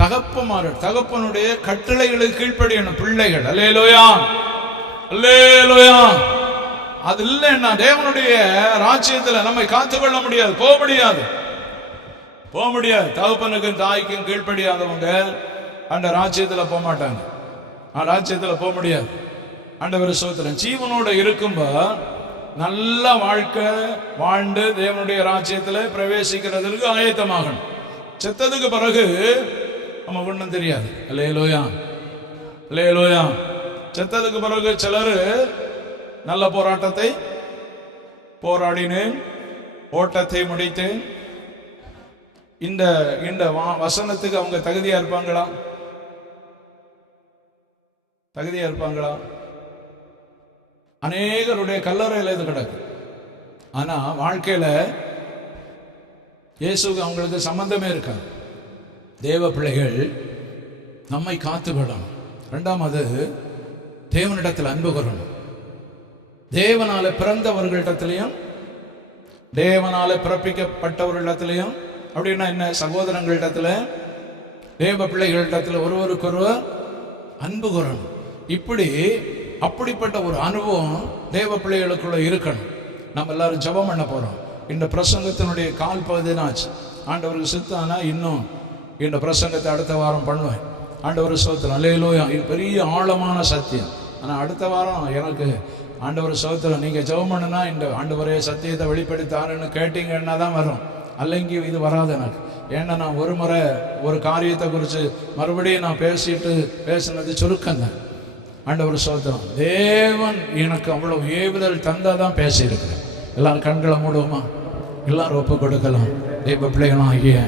தகப்பனுடைய கட்டளைகளுக்கு கீழ்ப்படியணும் பிள்ளைகள். அல்லேலூயா, அல்லேலூயா. அது இல்லைன்னா தேவனுடைய ராஜ்யத்தில் நம்மை காத்துக்கொள்ள முடியாது, போக முடியாது. தகப்பனுக்கும் தாய்க்கும் கீழ்ப்படியாதவங்க அந்த ராஜ்யத்தில் போக மாட்டாங்க. ராஜ்யத்தில் போக முடியாது. ஆண்டவர் ஸ்தோத்திரம். ஜீவனோட இருக்கும்போது நல்ல வாழ்க்கை வாழ்ந்து தேவனுடைய ராஜ்யத்தில் பிரவேசிக்கிறதுக்கு ஆயத்தமாகணும். செத்ததுக்கு பிறகு நமக்கு ஒன்றும் தெரியாது. அல்லேலூயா, அல்லேலூயா. செத்ததுக்கு பிறகு சிலர் நல்ல போராட்டத்தை போராடினேன், ஓட்டத்தை முடித்தேன். இந்த வசனத்துக்கு அவங்க தகுதியா இருப்பாங்களா? அநேகருடைய கல்லறையில் இது கிடக்கு. ஆனா வாழ்க்கையில இயேசுக்கு அவங்களுக்கு சம்பந்தமே இருக்காது. தேவ பிள்ளைகள் நம்மை காத்துக்கொள்ளணும். 2வது தேவனிடத்தில் அன்பு கூறணும். தேவனால பிறந்தவர்களிடத்திலையும் தேவனால பிறப்பிக்கப்பட்டவர்களிடத்திலையும். அப்படின்னா என்ன? சகோதரங்களிடத்துல, தேவ பிள்ளைகளிடத்துல ஒருவருக்கொருவர் அன்பு கூறணும். இப்படி அப்படிப்பட்ட ஒரு அனுபவம் தேவ பிள்ளைகளுக்குள்ள இருக்கணும். நம்ம எல்லாரும் ஜெபம் பண்ண போறோம். இந்த பிரசங்கத்தினுடைய கால் பகுதினாச்சு. ஆண்டவருக்கு சித்தானா இன்னும் இந்த பிரசங்கத்தை அடுத்த வாரம் பண்ணுவேன். ஆண்டவர் ஸ்தோத்திரம். அல்லேலூயா. இது பெரிய ஆழமான சத்தியம். ஆனால் அடுத்த வாரம் எனக்கு ஆண்டவர் ஸ்தோத்திரம் நீங்கள் ஜெபம் பண்ணுனா இந்த ஆண்டவரே சத்தியத்தை வெளிப்படுத்தாருன்னு கேட்டீங்கன்னா தான் வரும். அல்லங்கி இது வராது எனக்கு. ஏன்னா நான் ஒரு முறை ஒரு காரியத்தை குறித்து மறுபடியும் நான் பேசினது சுருக்கம் தான். ஆண்டவர் ஸ்தோத்திரம். தேவன் எனக்கு அவ்வளோ ஏவுதல் தந்தாதான் பேசியிருக்கிறேன். எல்லாரும் கண்களை மூடுவோமா? எல்லாரும் ஒப்பு கொடுக்கலாம். தெய்வ பிள்ளைகளாகிய